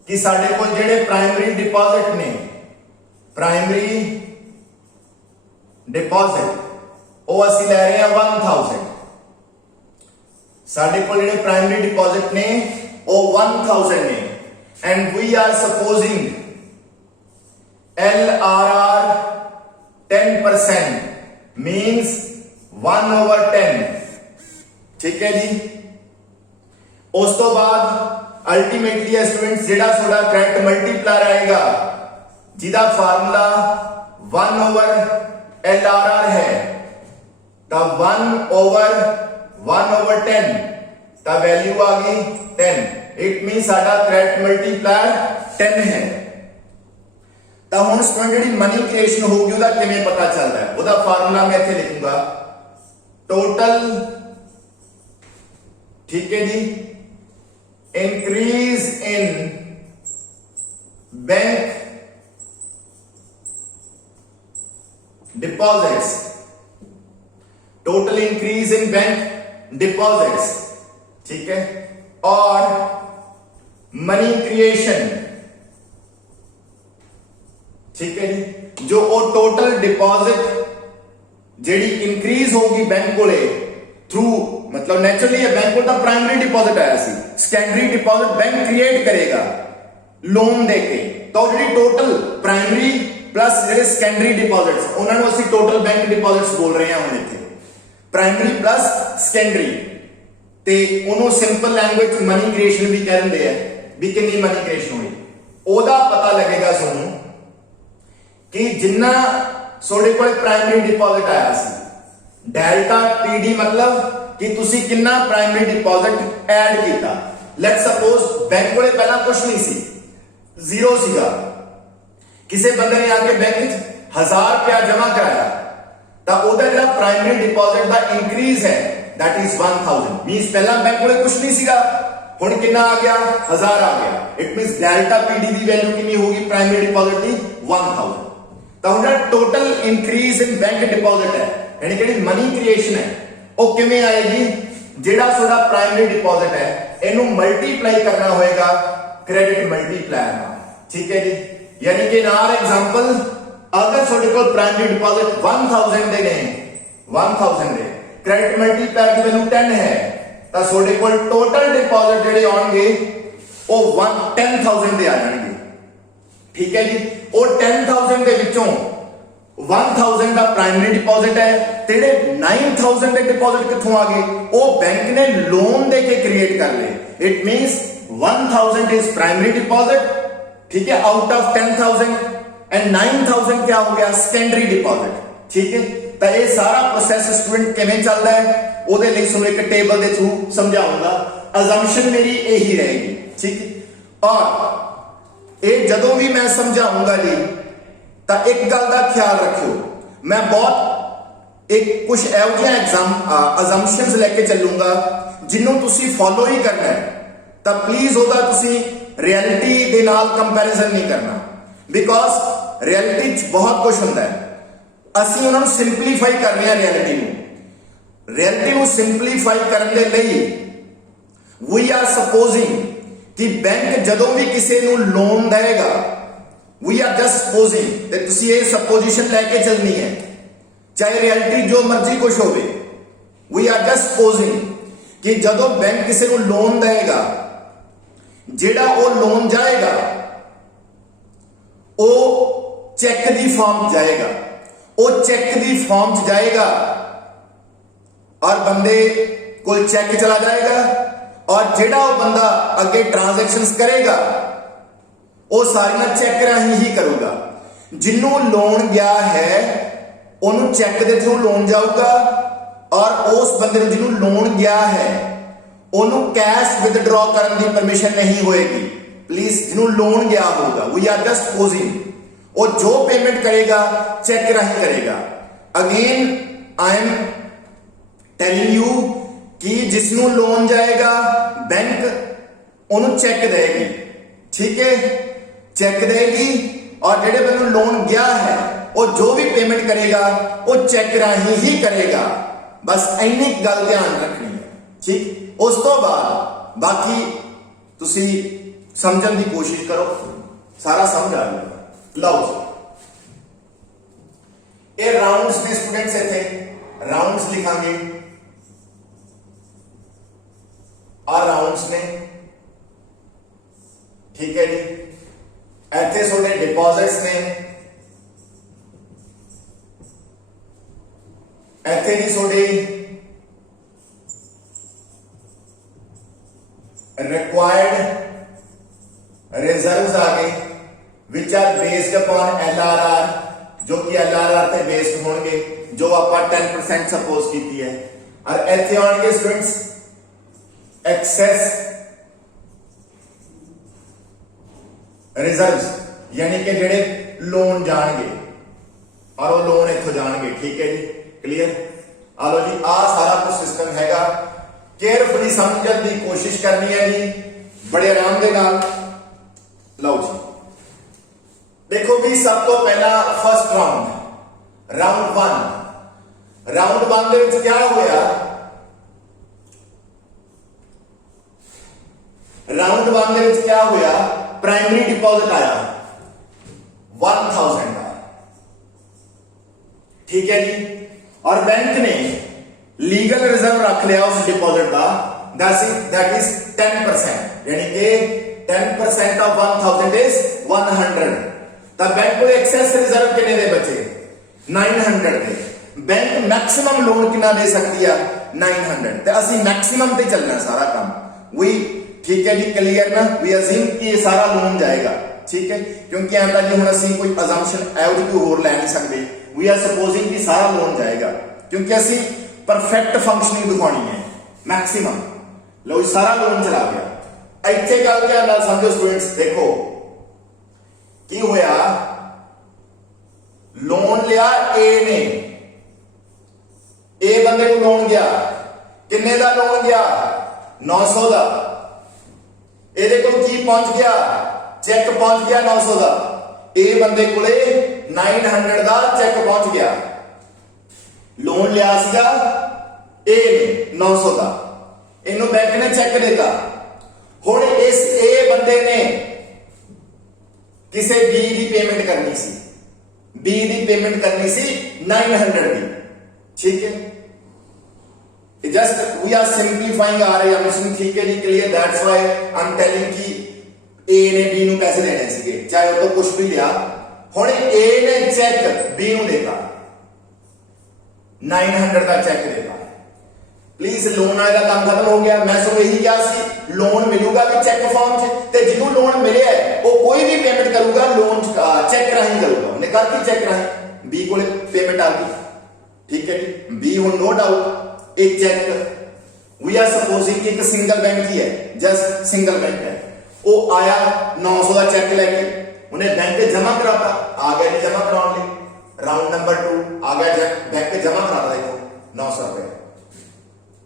ਕਿ ਸਾਡੇ ਕੋਲ ਜਿਹੜੇ ਪ੍ਰਾਇਮਰੀ ਡਿਪੋਜ਼ਿਟ ਨੇ, ਪ੍ਰਾਇਮਰੀ ਡਿਪੋਜ਼ਿਟ ਉਹ ਅਸੀਂ ਲੈ ਰਹੇ ਹਾਂ 1000। ਸਾਡੇ ਕੋਲ ਜਿਹੜੇ ਪ੍ਰਾਇਮਰੀ ਡਿਪੋਜ਼ਿਟ ਨੇ ਉਹ 1000 ਨੇ, and we are supposing LRR 10% means 1/10। ठीक है जी, ਉਸ ਤੋਂ ਬਾਅਦ अल्टीमेटली स्टूडेंट्स जेड़ा थोड़ा करंट मल्टीप्लायर आएगा जिदा फार्मूला 1/LRR है तो 1/10 तो वैल्यू आ गई 10। इट मीन साडा करंट मल्टीप्लायर 10 है। तो हुण स्टूडेंट जी मनी क्रिएशन होगी उसका किवें पता चलता है, उसका फार्मूला मैं इत्थे लिखूंगा टोटल, ठीक है जी, increase in bank deposits, total increase in bank deposits, ठीक है, और मनी क्रिएशन, ठीक है जी, जो वो टोटल डिपॉजिट जेडी इंक्रीज होगी बैंक कोले थ्रू, मतलब नेचुरली बैंक को तो प्राइमरी डिपॉजिट आया सी, सेकेंडरी डिपॉजिट बैंक क्रिएट करेगा लोन देके, तो जी टोटल प्राइमरी प्लस जेडे सेकेंडरी डिपॉजिट्स उन्होंने असं टोटल बैंक डिपॉजिट्स बोल रहे हैं हम इतने, प्राइमरी प्लस सेकेंडरी, ते उन्होंने सिंपल लैंग्वेज मनी क्रिएशन भी कह देंगे हैं भी कितनी मनी क्रिएशन हुई, ओदा पता लगेगा सोनू कि जिन्ना सोडे को प्राइमरी डिपॉजिट आया सी, डेल्टा पीडी मतलब कि तुसी कितना प्राइमरी डिपॉजिट ऐड किया। लेट सपोज बैंक को पहला कुछ नहीं सी, जीरो सीगा, किसी बंदे ने आके बैंक 1000 रुपया जमा कराया तो ओदा जो प्राइमरी डिपॉजिट का इंक्रीज है दैट इज 1000, मींस पहला बैंक को कुछ नहीं सीगा, हुण कितना आ गया 1000 आ गया, इट मींस डेल्टा पीडी की वैल्यू कितनी होगी प्राइमरी डिपॉजिट की 1000। तो हुण total increase in bank deposit है यानी कि मनी क्रिएशन है वो किवें आएगी, जेड़ा सोडा प्राइमरी डिपॉजिट है इनू मल्टीप्लाई करना होएगा क्रेडिट मल्टीप्लायर नाल, ठीक है जी। यानी कि फॉर एग्जांपल अगर सोडे को प्राइमरी डिपॉजिट 1000 दे ने 1000 दे क्रेडिट मल्टीप्लायर की वैल्यू 10 है तो सोडे को टोटल डिपॉजिट जेडे आउणगे वो 10000 दे आ जाणगे, ठीक है जी। और 10000 के विचों 1000 का प्राइमरी डिपॉजिट है, तेरे 9000 के डिपॉजिट कितों आ गए, वो बैंक ने लोन देके क्रिएट कर ले, it means 1000 is primary deposit, ठीक है, आउट ऑफ 10000 एंड 9000 क्या हो गया सेकेंडरी डिपॉजिट, ठीक है। तो ये सारा प्रोसेस स्टूडेंट किवें चलता है ओदे लई सुनो एक टेबल के थ्रू समझाऊंगा, अजम्पशन मेरी यही रहेगी, ठीक है। और ये जदों भी मैं समझाऊंगा जी तो एक गल का ख्याल रखियो, मैं बहुत एक कुछ एवं अजम्पशंस लेके चलूंगा जिन्हों तुसी फॉलो ही करना है, तो प्लीज ओदा तुसी रियलिटी दे नाल कंपैरिजन नहीं करना, बिकॉज रियलिटी बहुत कुछ होता है, असी उन्होंने सिंपलीफाई कर रहे हैं रियलिटी को सिंपलीफाई करने के लिए वी आर सपोजिंग कि बैंक जदों भी किसी को लोन देगा वी आर जस्ट सपोजिंग ते तुसी ये सपोजिशन लेके चलनी है, चाहे रियलिटी जो मर्जी कुछ हो, वी आर जस्ट सपोजिंग कि जदों बैंक किसी को लोन देगा जेड़ा वो लोन जाएगा वो चेक दी फॉर्म जाएगा, वो चेक दी फॉर्म च जाएगा और बंदे को चेक चला जाएगा और जेड़ा वो बंदा अगे ट्रांजैक्शंस करेगा वो सारियां चेक राही ही करूगा, जिन्हों लोन गया है उन्होंने चेक के थ्रू लोन जाऊगा और उस बंदे जिन्होंने लोन गया है उन्होंने कैश विदड्रॉ करने की परमिशन नहीं होएगी, प्लीज जिन्हों लोन गया होगा वी आर जस्ट सपोजिंग, और जो पेमेंट करेगा चेक राही करेगा। Again I am telling you कि जिसनों लोन जाएगा बैंक उन्होंने चेक देगी, ठीक है, चेक देगी और जेडे बंदे लोन गया है वो जो भी पेमेंट करेगा वो चेक राही ही करेगा, बस इन्नी गल ध्यान रखनी है, ठीक। उस तो बाद बाकी तुसी समझने की कोशिश करो, सारा समझ आ जाएगा। लो ये राउंड्स ने स्टूडेंट्स इतने राउंड्स लिखांगे और राउंड्स ने, ठीक है जी, इतने सोडे डिपॉजिट्स ने, इतने जी सोडे रिक्वायर्ड ਹੋਣਗੇ ਜੋ ਆਪਾਂ 10% ਸਪੋਜ਼ ਕੀਤੀ ਹੈ। ਔਰ ਇੱਥੇ ਆਉਣਗੇ ਸਟੂਡੈਂਟਸ ਐਕਸੈਸ ਰਿਜ਼ਰਵਸ, ਯਾਨੀ ਕਿ ਜਿਹੜੇ ਲੋਨ ਜਾਣਗੇ ਔਰ ਉਹ ਲੋਨ ਇੱਥੋਂ ਜਾਣਗੇ। ਠੀਕ ਹੈ ਜੀ, ਕਲੀਅਰ। ਆ ਲਓ ਜੀ, ਆ ਸਾਰਾ ਕੁਝ ਸਿਸਟਮ ਹੈਗਾ। ਕੇਅਰਫੁਲੀ ਸਮਝਣ ਦੀ ਕੋਸ਼ਿਸ਼ ਕਰਨੀ ਹੈ ਜੀ, ਬੜੇ ਆਰਾਮ ਦੇ ਨਾਲ। ਲਓ ਜੀ, ਦੇਖੋ ਵੀ ਸਭ ਤੋਂ ਪਹਿਲਾਂ ਫਸਟ ਰਾਉਂਡ 1 ਦੇ ਵਿੱਚ ਕੀ ਹੋਇਆ? ਰਾਉਂਡ 1 ਦੇ ਵਿੱਚ ਕੀ ਹੋਇਆ? ਪ੍ਰਾਇਮਰੀ ਡਿਪੋਜ਼ਿਟ ਆਇਆ 1000 ਦਾ। ठीक है जी, और बैंक ने लीगल रिजर्व रख लिया उस डिपॉजिट का, दैट इज 10%, यानी कि 10% ऑफ 1000 इज 100। तब बैंक को एक्सेस रिजर्व कितने दे बचे? 900 दे। बैंक मैक्सिमम लोन कितना दे सकती है? 900। तो असि मैक्सिमम ते चलना सारा काम वही। ठीक है जी, क्लियर ना? वी अज्यूम कि ये सारा लोन जाएगा। ठीक है, क्योंकि ऐसा जी हुण असीं कोई अजम्पशन एवज कोई होर लै नहीं सकते। वी आर सपोजिंग कि सारा लोन जाएगा, क्योंकि असीं परफेक्ट फंक्शनिंग दिखानी है, मैक्सिमम। लो जी, सारा लोन चला गया। इत्थे गल ध्यान नाल समझो स्टूडेंट्स, देखो की होया? लोन लिया ए ने, ए बंदे को लोन गया, किन्ने दा लोन गया? 900 दा। ਇਹਦੇ ਕੋਲ ਕੀ ਪਹੁੰਚ ਗਿਆ? ਚੈੱਕ ਪਹੁੰਚ ਗਿਆ 900 ਦਾ। ਇਹ ਬੰਦੇ ਕੋਲੇ 900 ਦਾ ਚੈੱਕ ਪਹੁੰਚ ਗਿਆ। ਲੋਨ ਲਿਆ ਸੀਗਾ ਇਹ ਨੇ 900 ਦਾ, ਇਹਨੂੰ ਬੈਂਕ ਨੇ ਚੈੱਕ ਦਿੱਤਾ। ਹੁਣ ਇਸ ਇਹ ਬੰਦੇ ਨੇ ਕਿਸੇ B ਦੀ ਪੇਮੈਂਟ ਕਰਨੀ ਸੀ, B ਦੀ ਪੇਮੈਂਟ ਕਰਨੀ ਸੀ 900 ਦੀ। ਠੀਕ ਹੈ, just we are simplifying our assumption। ठीक है जी, clear? that's why I'm telling कि A ने B ਨੂੰ ਪੈਸੇ ਦੇਣੇ ਸੀਗੇ, ਚਾਹੇ ਉਹ ਤੋਂ ਕੁਝ ਵੀ ਲਿਆ। ਹੁਣ A ਨੇ ਚੈੱਕ B ਨੂੰ ਦੇਤਾ, 900 ਦਾ ਚੈੱਕ ਦੇਤਾ। ਪਲੀਜ਼ ਲੋਨ ਵਾਲੇ ਦਾ ਕੰਮ ਖਤਮ ਹੋ ਗਿਆ। ਮੈਂ ਸੋ ਇਹੀ ਕਿਹਾ ਸੀ ਲੋਨ ਮਿਲੂਗਾ ਵੀ ਚੈੱਕ ਫਾਰਮ 'ਚ, ਤੇ ਜਿਹਨੂੰ ਲੋਨ ਮਿਲਿਆ ਉਹ ਕੋਈ ਵੀ ਪੇਮੈਂਟ ਕਰੂਗਾ ਲੋਨ ਚੈੱਕ ਰਾਹੀਂ ਕਰੂਗਾ। ਉਹਨੇ ਕਰਤੀ ਚੈੱਕ ਰਾਹੀਂ, B ਕੋਲੇ ਪੇਮੈਂਟ ਆ ਗਈ। ਠੀਕ ਹੈ ਜੀ, B ਹੁਣ नो डाउट एक चेक वी आर सपोजिंग कि एक सिंगल बैंक ही है, जस्ट सिंगल बैंक है। वो आया 900 का चेक लेके, उन्हें बैंक जमा कराता, आ गया जी जमा कराने लिए। राउंड नंबर 2 आ गया, बैंक जमा कराता, देखो 900 रुपए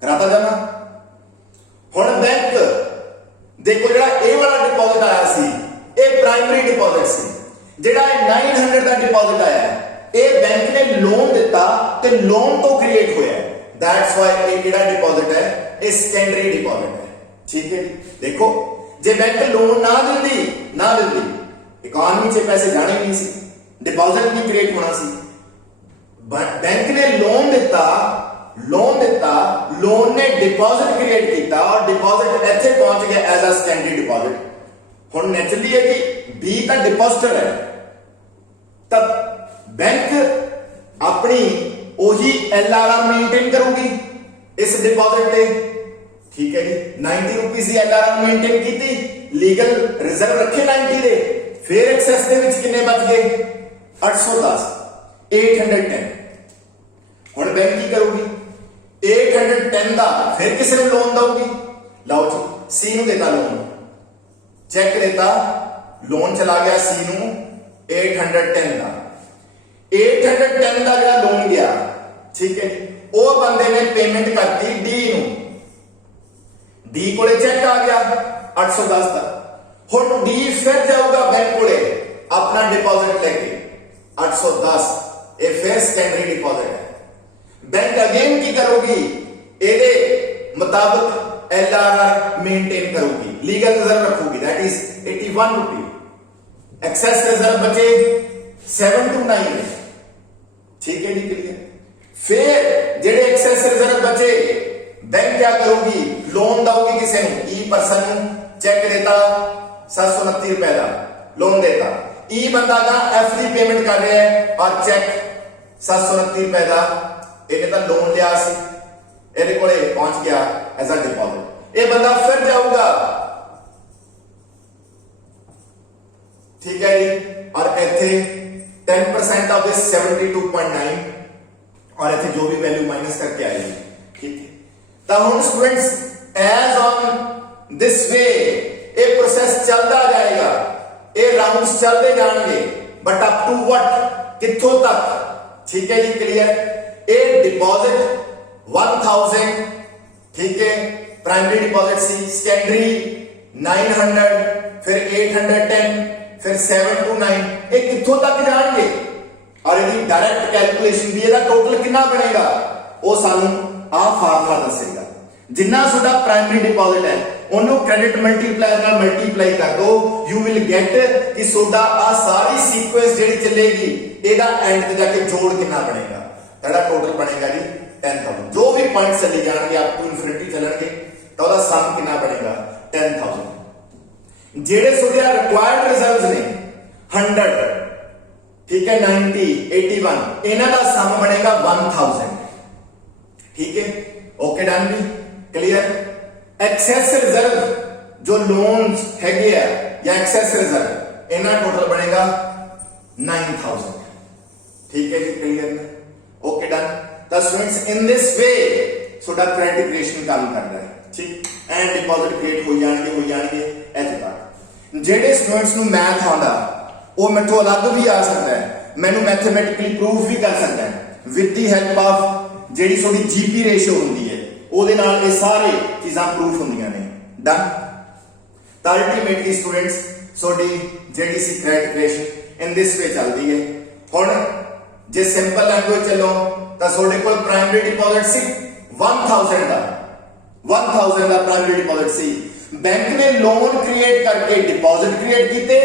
कराता जमा। हुण बैंक देखो जेड़ा ए वाला डिपॉजिट आया सी, ए प्राइमरी डिपॉजिट सी। जेड़ा 900 का डिपॉजिट आया ए बैंक ने लोन दिता ते लोन तो क्रिएट होया। दैट्स वाई ये किहड़ा डिपॉजिट है? ये सेकेंडरी डिपॉजिट है। ठीक है, देखो जे बैंक लोन ना दिंदी इकोनॉमी से पैसे जाने नहीं सी, डिपॉजिट नहीं क्रिएट होना सी। बैंक ने लोन दिता, लोन ने डिपॉजिट क्रिएट किया और डिपॉजिट इत्थे पहुंच गया एज अ सेकेंडरी डिपॉजिट। हुण नेचुरली है कि बी का डिपॉजिटर है, तब बैंक अपनी ਉਹੀ LRR मेंटेन करूगी इस डिपॉजिट पे। ठीक है जी, 90 रुपीस की LRR मेंटेन की, लीगल रिजर्व रखे 90 दे, फिर एक्सेस दे विच किन्ने बच गए? 810, 810। हुण बैंक की करूगी? 810 दा फिर किसी ने लोन दऊगी। लाओ जी, सी नूं देता लोन, चेक देता, लोन चला गया सी नूं 810 दा। 810 ਦਾ ਜਿਹੜਾ ਲੋਨ ਗਿਆ, ਠੀਕ ਹੈ ਜੀ, ਉਹ ਬੰਦੇ ਨੇ ਪੇਮੈਂਟ ਕਰਤੀ ਡੀ ਨੂੰ, ਡੀ ਕੋਲੇ ਚੈੱਕ ਆ ਗਿਆ 810 ਦਾ। ਹੁਣ ਡੀ ਫਿਰ ਜਾਊਗਾ ਬੈਂਕ ਕੋਲੇ ਆਪਣਾ ਡਿਪੋਜ਼ਿਟ ਲੈ ਕੇ 810, ਇਹ ਫਿਰ ਸੈਕੰਡਰੀ ਡਿਪੋਜ਼ਿਟ ਹੈ। बैंक अगेन की करोगी? ਇਹਦੇ ਮੁਤਾਬਕ LRR मेंटेन करोगी, लीगल रिजर्व रखोगी, दैट इज 81 रुपए। एक्सेस रिजर्व बचे 729। ठीक है जी, क्लियर? फिर जेडे एक्सेस रिजर्व बचे बैंक क्या करोगी? लोन दऊगी किसी ਨੂੰ, ई पर्सन चेक देता 729 रुपए का लोन देता, ई बंदा का एफ दी पेमेंट कर रहा है और चेक 729 रुपए का ਇਹਨੇ ਤਾਂ ਲੋਨ ਲਿਆ ਸੀ, ਇਹਦੇ ਕੋਲੇ ਪਹੁੰਚ ਗਿਆ ਐਜ਼ ਅ ਡਿਪੋਜ਼ਿਟ। ਇਹ ਬੰਦਾ ਫਿਰ ਜਾਊਗਾ, ਠੀਕ ਹੈ ਜੀ, ਔਰ ਇੱਥੇ 10% ਆਫ ਦਿਸ 72.9 और इतने जो भी वैल्यू माइनस करके आएगी, ठीक है। तो हम students as on this way ये प्रोसेस चलता जाएगा, ये राउंड्स चलते जाएंगे, बट अप टू व्हाट, कित्थों तक, ठीक है जी, क्लियर। ए डिपॉजिट 1000, ठीक है, प्राइमरी डिपॉजिट सी, सेकेंडरी 900, फिर 810, फिर 729, ये कित्थों तक जाएंगे और यदि डायरेक्ट कैलकुलेशन भी ਇਹਦਾ टोटल कितना बनेगा वो सानू आ फार्मूला दसेगा। जिन्ना ਤੁਹਾਡਾ प्राइमरी डिपॉजिट है ਉਹਨੂੰ क्रेडिट मल्टीप्लायर ਨਾਲ मल्टीप्लाई कर दो, यू विल गेट कि ਤੁਹਾਡਾ आ सारी सीक्वेंस ਜਿਹੜੀ ਚੱਲੇਗੀ ਇਹਦਾ एंड ਤੇ जाके जोड़ कितना बनेगा, ਤੁਹਾਡਾ टोटल बनेगा जी 10,000। जो भी पॉइंट चले जाएंगे अप टू इन्फिनिटी चलेंगे तो ਉਹਦਾ सम कितना बनेगा 10,000। ਜਿਹੜੇ ਤੁਹਾਡੇ रिक्वायर्ड रिजर्व्स ने 100, ठीक है, 90, 81, इन्हां दा सम बनेगा 1000, ठीक है, ओके, डन भी क्लियर। एक्सेस रिजर्व जो लोन्स हैगे आ या एक्सेस रिजर्व इन्हां टोटल बनेगा 9000, ठीक है जी, क्लियर, ओके, डन। तो स्टूडेंट्स इन दिस वे ਤੁਹਾਡਾ क्रेडिट क्रिएशन काम कर रहा है, ठीक, एंड डिपॉजिट क्रिएट हो जाएंगे ऐसे तक। ਜਿਹੜੇ स्टूडेंट्स ਨੂੰ मैथ आंदा ਉਹ ਮੈਥੋਂ ਅਲੱਗ ਵੀ ਆ ਸਕਦਾ ਹੈ, ਮੈਨੂੰ ਮੈਥਮੈਟਿਕਲੀ ਪ੍ਰੂਫ ਵੀ ਕਰ ਸਕਦਾ ਹੈ ਵਿਦ ਦੀ ਹੈਲਪ ਆਫ ਜਿਹੜੀ ਤੁਹਾਡੀ ਜੀਪੀ ਰੇਸ਼ੋ ਹੁੰਦੀ ਹੈ ਉਹਦੇ ਨਾਲ ਇਹ ਸਾਰੇ ਚੀਜ਼ਾਂ ਪ੍ਰੂਫ ਹੁੰਦੀਆਂ ਨੇ। ਡਨ। ਤਾਂ ਅਲਟੀਮੇਟਲੀ ਸਟੂਡੈਂਟਸ ਤੁਹਾਡੀ ਜਿਹੜੀ ਸੀ ਕ੍ਰੈਡਿਟ ਰੇਸ਼ੋ ਇਨ ਦਿਸ ਵੇ ਚੱਲਦੀ ਹੈ। ਹੁਣ ਜੇ ਸਿੰਪਲ ਲੈਂਗੁਏਜ ਚੱਲੋ ਤਾਂ ਤੁਹਾਡੇ ਕੋਲ ਪ੍ਰਾਇਮਰੀ ਡਿਪੋਜ਼ਿਟ ਸੀ 1000 ਦਾ ਪ੍ਰਾਇਮਰੀ ਡਿਪੋਜ਼ਿਟ ਸੀ, बैंक ने लोन क्रिएट करके डिपॉजिट क्रिएट किए,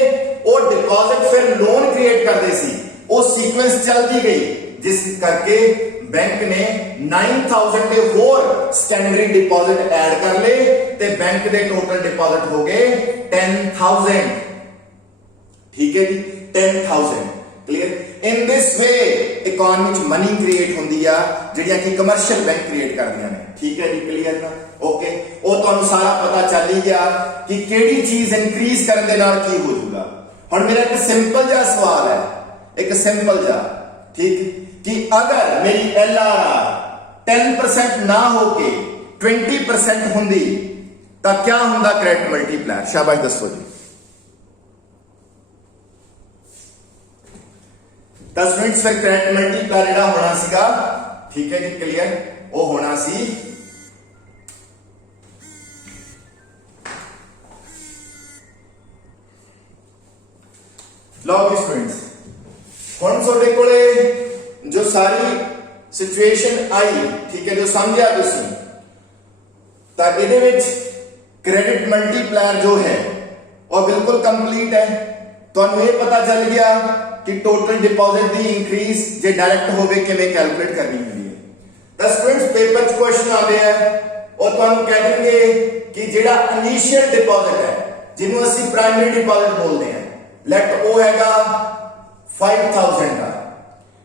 और डिपॉजिट फिर लोन क्रिएट करते सी, वो सीक्वेंस चलती गई जिस करके बैंक ने 9000 के होर सेकेंडरी डिपॉजिट ऐड कर ले ते बैंक के टोटल डिपॉजिट हो गए 10,000, ठीक है जी, 10,000, clear. In this way economy च मनी क्रिएट होंदी आ ਜਿਹੜੀਆਂ ਕਿ कमर्शियल बैंक क्रिएट करदियां ने, ठीक है जी, क्लियर ना, ओके। ਉਹ ਤੁਹਾਨੂੰ ਸਾਰਾ ਪਤਾ ਚੱਲ ਹੀ ਗਿਆ ਕਿ ਕਿਹੜੀ ਚੀਜ਼ ਇਨਕਰੀਜ਼ ਕਰਨ ਦੇ ਨਾਲ ਕੀ ਹੋ ਜਾਊਗਾ। ਹੁਣ ਮੇਰਾ ਇੱਕ ਸਿੰਪਲ ਜਿਹਾ ਸਵਾਲ ਹੈ, ਇੱਕ ਸਿੰਪਲ ਜਿਹਾ, ਠੀਕ, ਕਿ ਅਗਰ ਮੇਰੀ LRR 10% ਨਾ ਹੋ ਕੇ 20% ਹੁੰਦੀ ਤਾਂ ਕੀ ਹੁੰਦਾ ਕ੍ਰੈਡਿਟ ਮਲਟੀਪਲਾਇਰ? ਸ਼ਾਬਾਸ਼ ਦੱਸੋ ਜੀ। ਤਾਂ ਸਟੂਡੈਂਟਸ ਫਿਰ ਕ੍ਰੈਡਿਟ ਮਲਟੀਪਲਾਇਰ ਜਿਹੜਾ ਹੋਣਾ ਸੀਗਾ, ਠੀਕ ਹੈ ਜੀ, ਕਲੀਅਰ, ਉਹ ਹੋਣਾ ਸੀ ਲਓ ਵੀ ਸਟੂਡੈਂਟਸ, ਹੁਣ ਤੁਹਾਡੇ ਕੋਲੇ ਜੋ ਸਾਰੀ ਸਿਚੁਏਸ਼ਨ ਆਈ, ਠੀਕ ਹੈ, ਜੋ ਸਮਝਿਆ ਤੁਸੀਂ, ਤਾਂ ਇਹਦੇ ਵਿੱਚ ਕ੍ਰੈਡਿਟ ਮਲਟੀਪਲਾਇਰ ਜੋ ਹੈ ਉਹ ਬਿਲਕੁਲ ਕੰਪਲੀਟ ਹੈ। ਤੁਹਾਨੂੰ ਇਹ ਪਤਾ ਚੱਲ ਗਿਆ कि टोटल डिपॉजिट दी इंक्रीज जे डायरेक्ट होवे किवें कैलकुलेट करनी होंदी है। तो स्टूडेंट्स पेपर च क्वेश्चन आते हैं और तुहानू कह देंगे कि जेड़ा इनिशियल डिपॉजिट है जिन्हों असीं प्राइमरी डिपॉजिट बोलते हैं, लेट ओ हैगा 5000 का,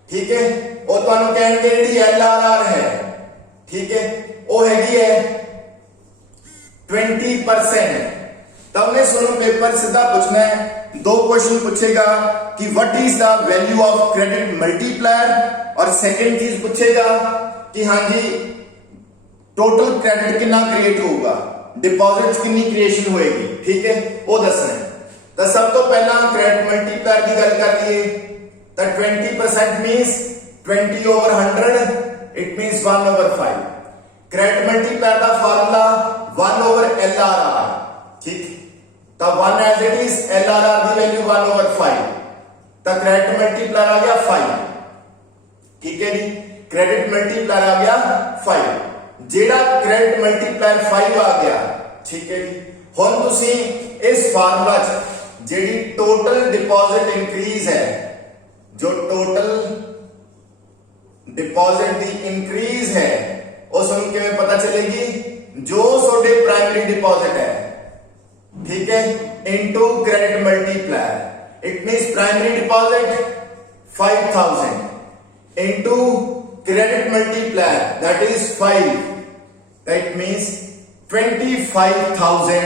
ठीक है, और तुहानू कहेंगे जेड़ी LRR है, ठीक है, वो हैगी है 20%। तो हमने सुनो पेपर सीधा पूछना है, दो क्वेश्चन पूछेगा कि what is the value of credit multiplier, और सेकंड चीज पूछेगा कि हाँ जी टोटल क्रेडिट कितना क्रिएट होगा, डिपॉजिट कितनी क्रिएशन होएगी, ठीक है, वो दसना है। तो सब तो पहला क्रेडिट मल्टीप्लायर की गल कर लिए, तो 20% means 20/100, it means 1/5। Credit multiplier का फार्मूला 1/LRR, ठीक, तो 1 एज इट इज, LRR की वैल्यू 1/5, तो क्रेडिट मल्टीप्लायर आ गया 5, ठीक है जी, क्रेडिट मल्टीप्लायर आ गया 5। जेड़ा क्रेडिट मल्टीप्लायर 5 आ गया, ठीक है जी। हुण तुसी इस फार्मूला च जेड़ी टोटल डिपॉजिट इंक्रीज है, जो टोटल डिपॉजिट दी इंक्रीज है, उस किवें पता चलेगी, जो ਤੁਹਾਡੇ प्राइमरी डिपॉजिट है, ठीक है, into credit multiplier, it means primary deposit 5000 into credit multiplier that is 5, that means 25,000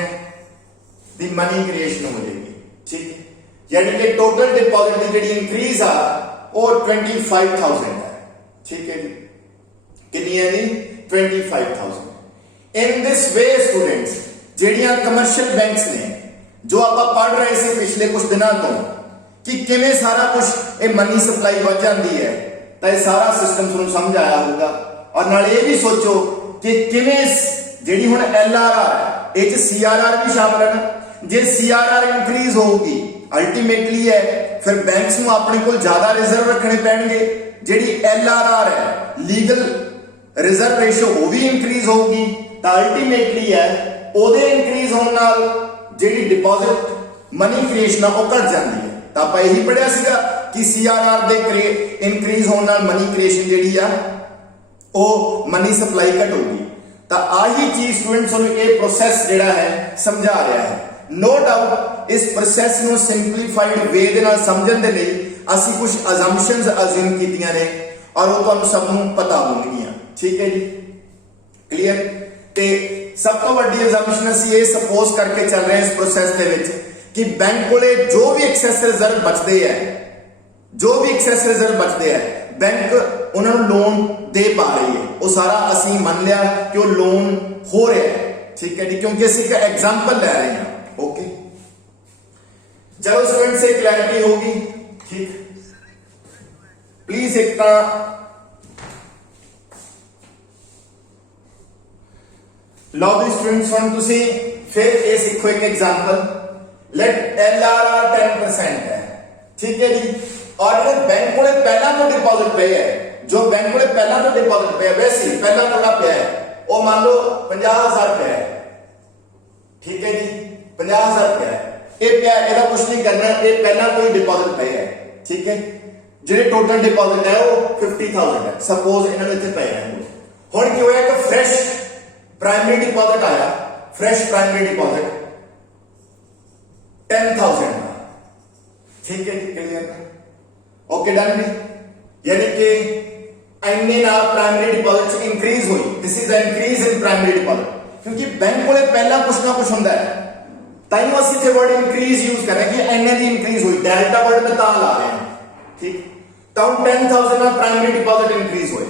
the money creation हो जाएगी, ठीक, यानी कि टोटल डिपॉजिट की जेडी इंक्रीज आ और 25,000 है, ठीक है जी, कितनी है जी 25,000। इन दिस वे स्टूडेंट्स ਜਿਹੜੀਆਂ ਕਮਰਸ਼ੀਅਲ ਬੈਂਕਸ ਨੇ ਜੋ ਆਪਾਂ ਪੜ੍ਹ ਰਹੇ ਸੀ ਪਿਛਲੇ ਕੁਝ ਦਿਨਾਂ ਤੋਂ ਕਿ ਕਿਵੇਂ ਸਾਰਾ ਕੁਝ ਇਹ ਮਨੀ ਸਪਲਾਈ ਵੱਧ ਜਾਂਦੀ ਹੈ, ਤਾਂ ਇਹ ਸਾਰਾ ਸਿਸਟਮ ਤੁਹਾਨੂੰ ਸਮਝ ਆਇਆ ਹੋਊਗਾ। ਔਰ ਨਾਲ ਇਹ ਵੀ ਸੋਚੋ ਕਿ ਕਿਵੇਂ ਜਿਹੜੀ ਹੁਣ LRR ਹੈ ਇਹ ਚ CRR ਵੀ ਸ਼ਾਮਲ ਹੈ ਨਾ। ਜੇ CRR ਇਨਕਰੀਜ਼ ਹੋਊਗੀ ਅਲਟੀਮੇਟਲੀ ਹੈ ਫਿਰ ਬੈਂਕਸ ਨੂੰ ਆਪਣੇ ਕੋਲ ਜ਼ਿਆਦਾ ਰਿਜ਼ਰਵ ਰੱਖਣੇ ਪੈਣਗੇ। ਜਿਹੜੀ LRR ਹੈ ਲੀਗਲ ਰਿਜ਼ਰਵ ਰੇਸ਼ੋ ਉਹ ਵੀ ਇਨਕਰੀਜ਼ ਹੋਊਗੀ ਤਾਂ ਅਲਟੀਮੇਟਲੀ ਹੈ ਉਹਦੇ ਇਨਕਰੀਜ਼ ਹੋਣ ਨਾਲ ਜਿਹੜੀ ਡਿਪੋਜ਼ਿਟ ਮਨੀ ਕ੍ਰੀਏਸ਼ਨ ਆ ਉਹ ਘਟ ਜਾਂਦੀ ਹੈ। ਤਾਂ ਆਪਾਂ ਇਹੀ ਪੜਿਆ ਸੀਗਾ ਕਿ CRR ਦੇ ਇਨਕਰੀਜ਼ ਹੋਣ ਨਾਲ ਮਨੀ ਕ੍ਰੀਏਸ਼ਨ ਜਿਹੜੀ ਆ ਉਹ ਮਨੀ ਸਪਲਾਈ ਘਟੂਗੀ। ਤਾਂ ਆਹੀ ਚੀਜ਼ ਸਟੂਡੈਂਟਸ ਨੂੰ ਇਹ ਪ੍ਰੋਸੈਸ ਜਿਹੜਾ ਹੈ ਸਮਝਾ ਰਿਹਾ ਹੈ। ਨੋ ਡਾਊਟ ਇਸ ਪ੍ਰੋਸੈਸ ਨੂੰ ਸਿੰਪਲੀਫਾਈਡ ਵੇ ਦੇ ਨਾਲ ਸਮਝਣ ਦੇ ਲਈ ਅਸੀਂ ਕੁਝ ਅਜ਼ੰਪਸ਼ਨਸ ਅਜ਼ਿਊਮ ਕੀਤੀਆਂ ਨੇ ਔਰ ਉਹ ਤੁਹਾਨੂੰ ਸਭ ਨੂੰ ਪਤਾ ਹੋਣਗੀਆਂ। ਠੀਕ ਹੈ ਜੀ, ਕਲੀਅਰ। ਤੇ ਸਭ ਤੋਂ ਵੱਡੀ ਅਜ਼ੰਪਸ਼ਨ ਅਸੀਂ ਇਹ ਸਪੋਜ਼ ਕਰਕੇ ਚੱਲ ਰਹੇ ਹਾਂ ਇਸ ਪ੍ਰੋਸੈਸ ਦੇ ਵਿੱਚ ਕਿ ਬੈਂਕ ਕੋਲੇ ਜੋ ਵੀ ਐਕਸੈਸ ਰਿਜ਼ਰਵ ਬਚਦੇ ਆ ਬੈਂਕ ਉਹਨਾਂ ਨੂੰ ਲੋਨ ਦੇ ਪਾ ਰਹੀ ਹੈ। ਉਹ ਸਾਰਾ ਅਸੀਂ ਮੰਨ ਲਿਆ ਕਿ ਉਹ ਲੋਨ ਹੋ ਰਿਹਾ ਹੈ। ਠੀਕ ਹੈ ਜੀ, ਕਿਉਂਕਿ ਅਸੀਂ ਇੱਕ ਐਗਜ਼ਾਮਪਲ ਲੈ ਰਹੇ ਹਾਂ। ओके चलो स्टूडेंट से क्लैरिटी होगी। ठीक, प्लीज एक लो दी स्टूडेंट्स हम तुसी फिर ये सीखो एक एग्जांपल। लेट LRR 10% है। ठीक है जी, और जो बैंक को पहला तो डिपॉजिट पे है, जो बैंक को पहला तो डिपॉजिट पे है वैसे पहला थोड़ा पे है वो मान लो 50,000 पे है। ठीक है जी, 50,000 रुपया है ये पिया, ਇਹਦਾ ਕੁਝ ਨਹੀਂ ਕਰਨਾ, ਇਹ ਪਹਿਲਾਂ ਤੋਂ ਹੀ ਡਿਪੋਜ਼ਿਟ ਪਏ ਹੈ। ਠੀਕ ਹੈ, ਜਿਹੜੇ ਟੋਟਲ ਡਿਪੋਜ਼ਿਟ ਹੈ ਉਹ 50,000 ਹੈ। ਸਪੋਜ਼ ਇਹਨਾਂ ਨੂੰ ਇੱਥੇ ਪਏ ਹੈ। ਹੁਣ ਕੀ ਹੋਇਆ ਕਿ ਫਰੈਸ਼ ਪ੍ਰਾਇਮਰੀ ਡਿਪੋਜ਼ਿਟ ਆਇਆ, ਫਰੈਸ਼ ਪ੍ਰਾਇਮਰੀ ਡਿਪੋਜ਼ਿਟ 10,000 ਦਾ। ਠੀਕ ਹੈ ਜੀ, ਕਲੀਅਰ। ਓਕੇ ਡਨ ਵੀ, ਯਾਨੀ ਕਿ ਇੰਨੇ ਨਾਲ ਪ੍ਰਾਇਮਰੀ ਡਿਪੋਜ਼ਿਟ ਇਨਕਰੀਜ਼ ਹੋਈ। This is a increase in primary deposit ਕਿਉਂਕਿ ਬੈਂਕ ਕੋਲੇ ਪਹਿਲਾਂ ਕੁਝ ਨਾ ਕੁਝ ਹੁੰਦਾ ਹੈ। ਤਾਈਓ ਅਸੀਂ ਤੇ ਵਰਡ ਇਨਕਰੀਜ਼ ਯੂਜ਼ ਕਰ ਰਹੇ ਕਿ ਇੰਨੇ ਦੀ ਇਨਕਰੀਜ਼ ਹੋਈ, ਡੈਲਟਾ ਵਰਡ ਮੈਂ ਤਾਂ ਲਾ ਰਹੇ ਹਾਂ। ਠੀਕ, ਤਾਂ 10,000 ਨਾਲ ਪ੍ਰਾਇਮਰੀ ਡਿਪੋਜ਼ਿਟ ਇਨਕਰੀਜ਼ ਹੋਏ।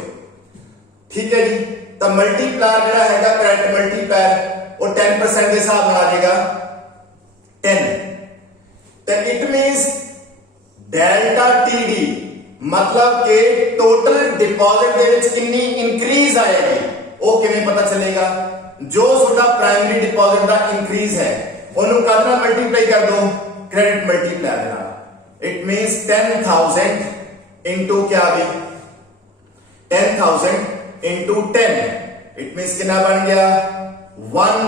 ਠੀਕ ਹੈ ਜੀ, ਤਾਂ ਮਲਟੀਪਲਾਇਰ ਜਿਹੜਾ ਹੈਗਾ ਕਰੰਟ ਮਲਟੀਪਲਾਇਰ ਉਹ 10% ਦੇ ਹਿਸਾਬ ਨਾਲ ਆ ਜਾਏਗਾ 10। ਤਾਂ ਇਟ ਮੀਨਸ ਡੈਲਟਾ TD मतलब कि टोटल डिपॉजिट ਦੇ ਵਿੱਚ ਕਿੰਨੀ ਇੰਕਰੀਜ਼ ਆਏਗੀ ਉਹ ਕਿਵੇਂ ਪਤਾ ਚੱਲੇਗਾ? ਜੋ ਤੁਹਾਡਾ ਪ੍ਰਾਇਮਰੀ ਡਿਪੋਜ਼ਿਟ ਦਾ ਇੰਕਰੀਜ਼ ਹੈ ਉਹਨੂੰ ਕਰਨਾ ਮਲਟੀਪਲਾਈ ਕਰ ਦੋ ਕ੍ਰੈਡਿਟ ਮਲਟੀਪਲਾਇਰ ਨਾਲ। ਇਟ ਮੀਨਸ 10,000 ਇਨਟੂ क्या भी 10,000 इनटू 10 इट मींस कितना बन गया 1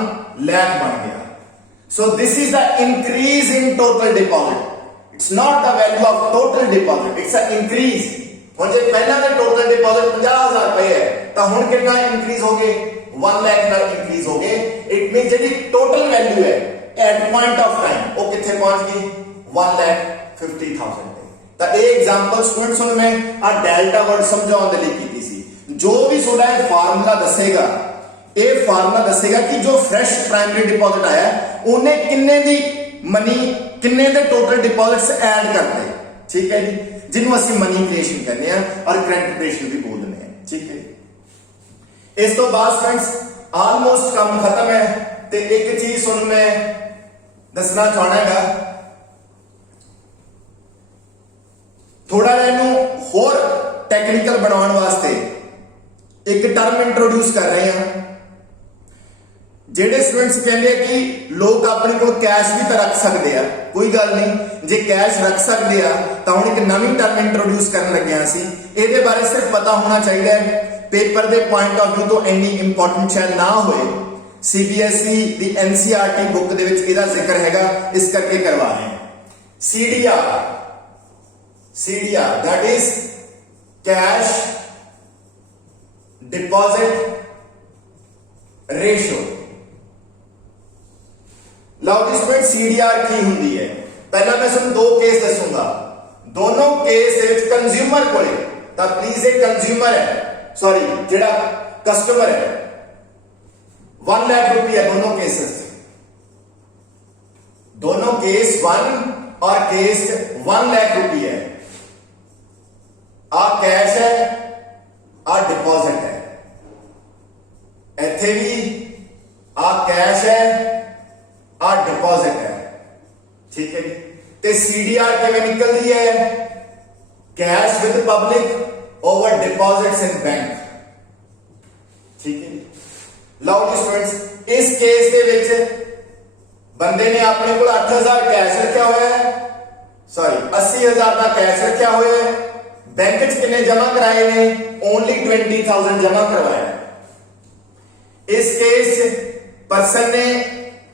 लाख बन गया। सो this is the increase in total deposit. It's not the value of total deposit, it's a increase. ਹੁਣ ਜੇ ਪਹਿਲਾਂ ਦਾ ਟੋਟਲ ਡਿਪੋਜ਼ਿਟ 50,000 ਰੁਪਏ ਹੈ ਤਾਂ ਹੁਣ ਕਿੰਨਾ ਇੰਕਰੀਜ਼ ਹੋ ਗਏ 1 ਲੱਖ ਨਾਲ ਇੰਕਰੀਜ਼ ਹੋ ਗਏ। ਇਟ ਮੀਨਸ ਜਿਹੜੀ ਟੋਟਲ ਵੈਲਿਊ ਹੈ ਐਟ ਪੁਆਇੰਟ ਆਫ ਟਾਈਮ ਉਹ ਕਿੱਥੇ ਪਹੁੰਚ ਗਈ 1,50,000 ਤਾਂ ਇਹ ਐਗਜ਼ਾਮਪਲ ਸਟੂਡੈਂਟਸ ਨੂੰ ਮੈਂ ਆ ਡੈਲਟਾ ਵਰਡ ਸਮਝਾਉਣ ਦੇ ਲਈ ਕੀਤੀ ਸੀ। ਜੋ ਵੀ ਤੁਹਾਡਾ ਇਹ ਫਾਰਮੂਲਾ ਦੱਸੇਗਾ, ਇਹ ਫਾਰਮੂਲਾ ਦੱਸੇਗਾ ਕਿ ਜੋ ਫਰੈਸ਼ ਪ੍ਰਾਇਮਰੀ ਡਿਪੋਜ਼ਿਟ ਆਇਆ ਉਹਨੇ ਕਿੰਨੇ ਦੀ ਮਨੀ ਕਿੰਨੇ ਦੇ ਟੋਟਲ ਡਿਪੋਜ਼ਿਟਸ ਐਡ ਕਰਤੇ। ਠੀਕ ਹੈ ਜੀ, ਜਿਹਨੂੰ ਅਸੀਂ ਮਨੀ ਕ੍ਰੀਏਸ਼ਨ ਕਹਿੰਦੇ ਆ ਔਰ ਕਰੰਟ ਕ੍ਰੀਏਸ਼ਨ ਵੀ ਬੋਲਦੇ ਆ। ਠੀਕ ਹੈ, ਇਸ ਤੋਂ ਬਾਅਦ ਫਰੈਂਡਸ ਆਲਮੋਸਟ ਕੰਮ ਖਤਮ ਹੈ ਤੇ ਇੱਕ ਚੀਜ਼ ਤੁਹਾਨੂੰ ਮੈਂ ਦੱਸਣਾ ਚਾਹਣਾਗਾ, ਥੋੜਾ ਜਿਹਾ ਇਹਨੂੰ ਹੋਰ ਟੈਕਨੀਕਲ ਬਣਾਉਣ ਵਾਸਤੇ ਇੱਕ ਟਰਮ ਇੰਟਰੋਡਿਊਸ ਕਰ ਰਹੇ ਹਾਂ। ਜਿਹੜੇ ਸਟੂਡੈਂਟਸ ਕਹਿੰਦੇ ਆ ਕਿ ਲੋਕ ਆਪਣੇ ਕੋਲ ਕੈਸ਼ ਵੀ ਤਾਂ ਰੱਖ ਸਕਦੇ ਆ, ਕੋਈ ਗੱਲ ਨਹੀਂ, ਜੇ ਕੈਸ਼ ਰੱਖ ਸਕਦੇ ਆ ਤਾਂ ਹੁਣ ਇੱਕ ਨਵੀਂ ਟਰਮ ਇੰਟਰੋਡਿਊਸ ਕਰਨ ਲੱਗਿਆ ਸੀ। ਇਹਦੇ ਬਾਰੇ ਸਿਰਫ ਪਤਾ ਹੋਣਾ ਚਾਹੀਦਾ ਹੈ, ਪੇਪਰ ਦੇ ਪੁਆਇੰਟ ਆਫ View ਤੋਂ ਇੰਨੀ ਇੰਪੋਰਟੈਂਟ ਸ਼ਾਇਦ ਨਾ ਹੋਏ। CBSE ਦੀ NCERT ਬੁੱਕ ਦੇ ਵਿੱਚ ਇਹਦਾ ਜ਼ਿਕਰ ਹੈਗਾ, ਇਸ ਕਰਕੇ ਕਰਵਾ ਰਹੇ ਹਾਂ। CDR that is cash deposit ratio। ਲਓ ਜੀ ਸਟੂਡੈਂਟ CDR ਕੀ ਹੁੰਦੀ ਹੈ? ਪਹਿਲਾਂ ਮੈਂ ਤੁਹਾਨੂੰ ਦੋ ਕੇਸ ਦੱਸੂਗਾ, ਦੋਨੋਂ ਕੇਸ ਦੇ ਵਿੱਚ ਕੰਜ਼ਿਊਮਰ ਕੋਲੇ ਤਾਂ ਪਲੀਜ਼ ਇਹ ਕੰਜ਼ਿਊਮਰ ਹੈ, ਸੌਰੀ ਜਿਹੜਾ ਕਸਟਮਰ ਹੈ 1 लाख रुपया दोनों केसेस, दोनों केस 1 और केस 1 लाख रुपया है। आ कैश है, आ डिपॉजिट है। ਇੱਥੇ ਵੀ ਆ ਕੈਸ਼ ਹੈ, ਆ डिपॉजिट है, ठीक है जी। ਤੇ CDR ਕਿਵੇਂ ਨਿਕਲਦੀ ਹੈ? Cash with public over deposits in bank, ठीक है जी। लो जी स्टूडेंट्स, इस केस ਦੇ ਵਿੱਚ ਬੰਦੇ ਨੇ ਆਪਣੇ ਕੋਲ 8000 ਕੈਸ਼ ਰੱਖਿਆ ਹੋਇਆ ਹੈ, सॉरी 80000 ਦਾ ਕੈਸ਼ ਰੱਖਿਆ ਹੋਇਆ ਹੈ। बैंक ਚ ਕਿੰਨੇ ਜਮਾ ਕਰਾਏ ਨੇ? ओनली 20000 जमा करवाया। इस केस पर्सन ने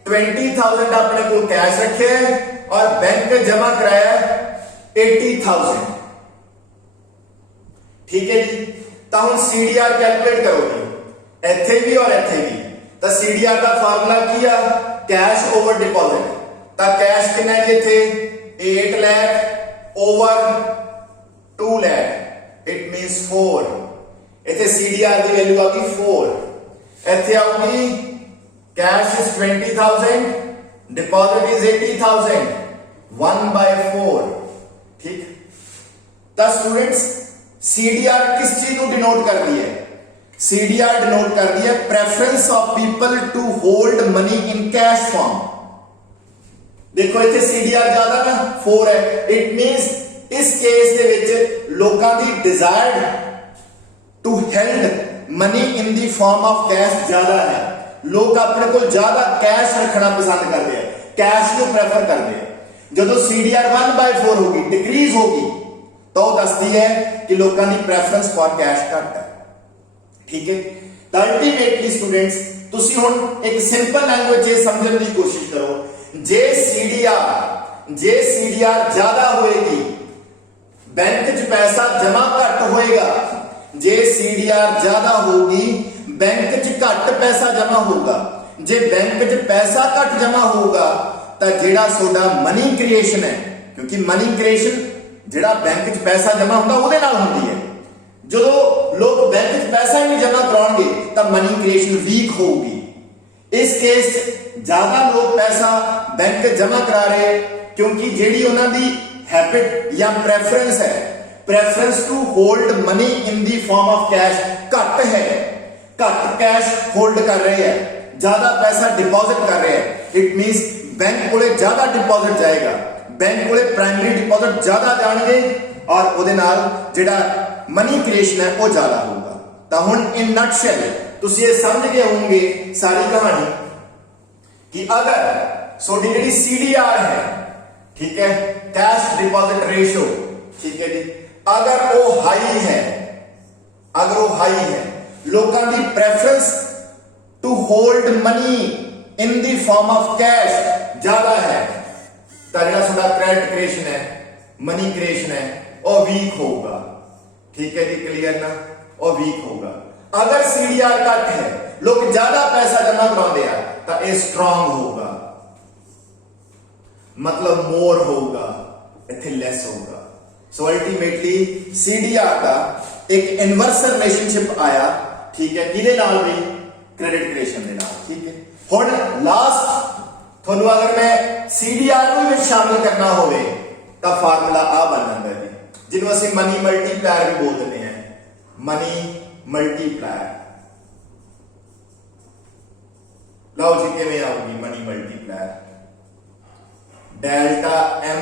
20000 अपने को कैश रखे है और बैंक जमा कराया 80000, ठीक है जी। तो हम CDR कैलकुलेट करोगे ਇੱਥੇ ਵੀ और ਇੱਥੇ ਵੀ, ਤਾਂ CDR ਦਾ ਫਾਰਮੂਲਾ ਕੀ ਆ? Cash over deposit. ਤਾਂ कैश ਕਿੰਨਾ ਹੈ ਜੀ? ਇੱਥੇ 8 lakh over 2 lakh, it means 4। इथे CDR की वैल्यू आ गई 4। इथे आऊगी कैश इज 20000, डिपॉजिट इज 80000, 1/4, ठीक। तो स्टूडेंट्स CDR किस चीज को डिनोट करती है? CDR डिनोट करती है preference of people to hold money in cash form. देखो इथे CDR ज्यादा ना 4 है, इट मींस इस केस ਦੇ ਵਿੱਚ ਲੋਕਾਂ ਦੀ desired to held money in the form of cash ਜ਼ਿਆਦਾ ਹੈ। ਲੋਕ ਆਪਣੇ ਕੋਲ ਜ਼ਿਆਦਾ ਕੈਸ਼ ਰੱਖਣਾ ਪਸੰਦ ਕਰਦੇ ਆ, ਕੈਸ਼ ਨੂੰ ਪ੍ਰੈਫਰ ਕਰਦੇ ਆ। ਜਦੋਂ CDR 1/4 ਹੋਗੀ, ਡਿਕਰੀਜ਼ ਹੋਗੀ, ਤਾਂ ਉਹ ਦੱਸਦੀ ਹੈ ਕਿ ਲੋਕਾਂ ਦੀ ਪ੍ਰੈਫਰੈਂਸ ਫॉर ਕੈਸ਼ ਘੱਟ ਹੈ, ਠੀਕ ਹੈ। ਤਾਂ ਅਲਟੀਮੇਟਲੀ ਸਟੂਡੈਂਟਸ ਤੁਸੀਂ ਹੁਣ ਇੱਕ ਸਿੰਪਲ ਲੈਂਗੁਏਜ 'ਚ ਸਮਝਣ ਦੀ ਕੋਸ਼ਿਸ਼ ਕਰੋ। ਜੇ CDR ਜ਼ਿਆਦਾ ਹੋਏਗੀ, बैंक च पैसा जमा घट होएगा। जे CDR ज्यादा होगी, बैंक च घट पैसा जमा होगा। जे बैंक च पैसा घट जमा होगा तो जेड़ा सोडा मनी क्रिएशन है, क्योंकि मनी क्रिएशन जेड़ा बैंक च पैसा जमा होगा उहदे नाल हुंदी है। जदों लोग बैंक च पैसा ही नहीं जमा कराउणगे तो मनी क्रिएशन वीक होगी। इस केस च ज्यादा लोग पैसा बैंक जमा करा रहे क्योंकि जेड़ी उन्हां दी हैबिट या प्रेफरेंस है, preference to hold money in the form of cash घट है, घट कैश होल्ड कर रहे हैं, ज्यादा पैसा डिपॉजिट कर रहे हैं। इट मींस बैंक कोले ज्यादा डिपॉजिट जाएगा, बैंक कोले प्राइमरी डिपॉजिट ज्यादा जाएंगे और उहदे नाल जेड़ा मनी क्रिएशन है वो ज्यादा होगा। तो हुण इन नटशेल तुसीं ये समझ गए होंगे सारी कहानी कि अगर सोडी जेड़ी CDR है, ठीक है, कैश डिपॉजिट रेशियो, ठीक है जी, अगर वो हाई है, अगर वो हाई है, लोगों की preference to hold money in the form of cash ज्यादा है, तो जेड़ा साडा क्रेडिट क्रिएशन है, मनी क्रिएशन है, वो वीक होगा, ठीक है जी, क्लियर ना, वो वीक होगा। अगर CDR घट है, लोग ज्यादा पैसा जमा कराते हैं तो ये स्ट्रांग होगा, मतलब मोर होगा, इथे लेस होगा। सो अल्टीमेटली CDR का एक इनवर्स रिलेशनशिप आया, ठीक है, किदे नाल भी? क्रेडिट क्रिएशन दे नाल, ठीक है। हुण लास्ट थोनू अगर मैं CDR को भी शामिल करना होवे तो फार्मूला आ बन जाता है जी, जिन्हों असीं मनी मल्टीप्लायर भी बोल देते हैं, मनी मल्टीप्लायर। लो जी किवें आऊगी money multiplier? Delta M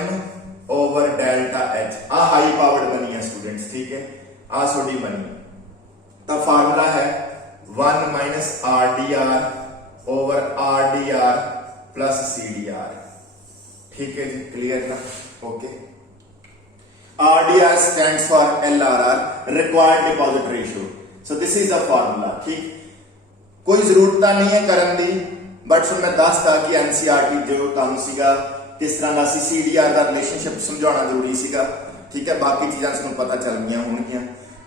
over delta H। आ हाई पावर्ड मनी है स्टूडेंट्स, ठीक है, आ सोडी मनी। तो फार्मूला है 1 minus RDR over RDR plus CDR, ठीक है जी, क्लियर ना? Okay. RDR stands for LRR, required deposit ratio. So this is the formula, ठीक। कोई जरूरत नहीं है करन दी, बट फिर मैं दसता कि NCERT जो काम सीगा किस तरह का CDR का रिलेशनशिप समझाना जरूरी सीगा, ठीक है। बाकी चीज़ां सानूं पता चल गईयां होणगीआं।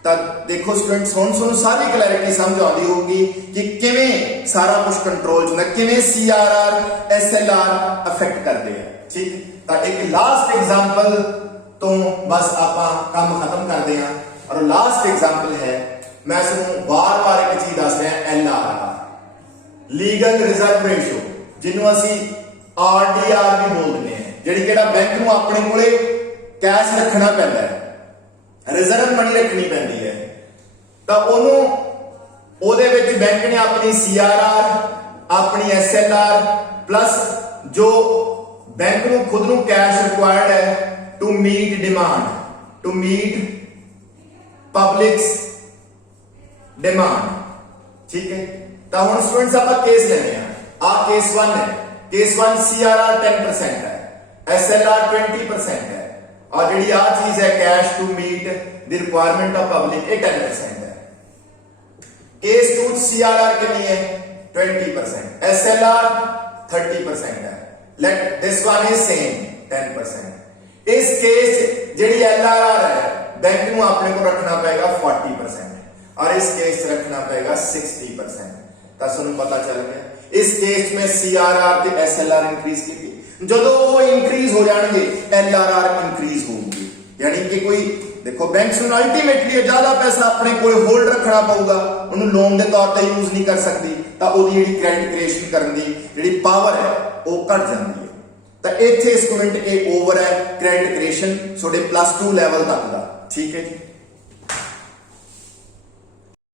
तो देखो स्टूडेंट्स हुण सानूं सारी क्लैरिटी समझ आउंदी होगी कि किवें सारा कुछ कंट्रोल च हुंदा, किवें CRR SLR अफेक्ट करदे हैं, ठीक। तो एक लास्ट एग्जांपल तो बस आपां काम खत्म करते हैं। और लास्ट एग्जांपल है, मैं सानूं बार-बार एक चीज़ दस रहा, LRR, लीगल रिजर्व रेशियो, जिन्हों असीं RDR भी बोलते हैं, जिहड़ी किहड़ा बैंक नूं अपने कोले कैश रखना पैंदा है, रिजर्व मनी रखनी पैंदी है, तो उन्होंने ਉਹਦੇ ਵਿੱਚ ਬੈਂਕ ਨੇ ਆਪਣੀ CRR, ਆਪਣੀ SLR ਪਲੱਸ ਜੋ ਬੈਂਕ ਨੂੰ ਖੁਦ ਨੂੰ ਕੈਸ਼ ਰਿਕੁਆਇਰਡ ਹੈ to meet demand, to meet public's demand. ਠੀਕ ਹੈ, ਤਾਂ ਹੁਣ ਸਟੂਡੈਂਟਸ ਆਪਾਂ ਕੇਸ ਲੈਣੇ ਆ ਕੇਸ 1 ਹੈ। ਕੇਸ 1 CRR 10% ਹੈ, SLR 20% ਹੈ, और ਜਿਹੜੀ ਆ ਚੀਜ਼ ਹੈ cash to meet the requirement of public ਇਹ 10% ਹੈ। केस 2 CRR कितनी है 20%, SLR 30% है। Let this one is same 10%। इस केस जेडी LRR है बैंक ਨੂੰ ਆਪਣੇ ਕੋਲ ਰੱਖਣਾ ਪਏਗਾ 40% और इस केस रखना पड़ेगा 60%। ਤਾਂ ਤੁਹਾਨੂੰ ਪਤਾ ਚੱਲ ਗਿਆ इस केस में CRR ਤੇ SLR इंक्रीज की ਜਦੋਂ ਉਹ इंक्रीज हो जाएंगे LRR इंक्रीज होगी, यानी कि कोई देखो बैंक्स ਨੂੰ ਅਲਟੀਮੇਟਲੀ ਜ਼ਿਆਦਾ ਪੈਸਾ ਆਪਣੇ ਕੋਲ ਹੋਲਡ ਰੱਖਣਾ ਪਊਗਾ, ਉਹਨੂੰ ਲੋਨ ਦੇ ਤੌਰ ਤੇ ਯੂਜ਼ ਨਹੀਂ ਕਰ ਸਕਦੀ, ਤਾਂ ਉਹਦੀ ਜਿਹੜੀ ਕ੍ਰੈਡਿਟ ਕ੍ਰੀਏਸ਼ਨ ਕਰਨ ਦੀ ਜਿਹੜੀ ਪਾਵਰ ਹੈ ਉਹ ਘਟ ਜਾਂਦੀ ਹੈ। ਤਾਂ ਇੱਥੇ ਸਟੂਡੈਂਟ ਇਹ ਓਵਰ ਹੈ ਕ੍ਰੈਡਿਟ ਕ੍ਰੀਏਸ਼ਨ ਤੁਹਾਡੇ +2 ਲੈਵਲ ਤੱਕ ਦਾ। ਠੀਕ ਹੈ ਜੀ।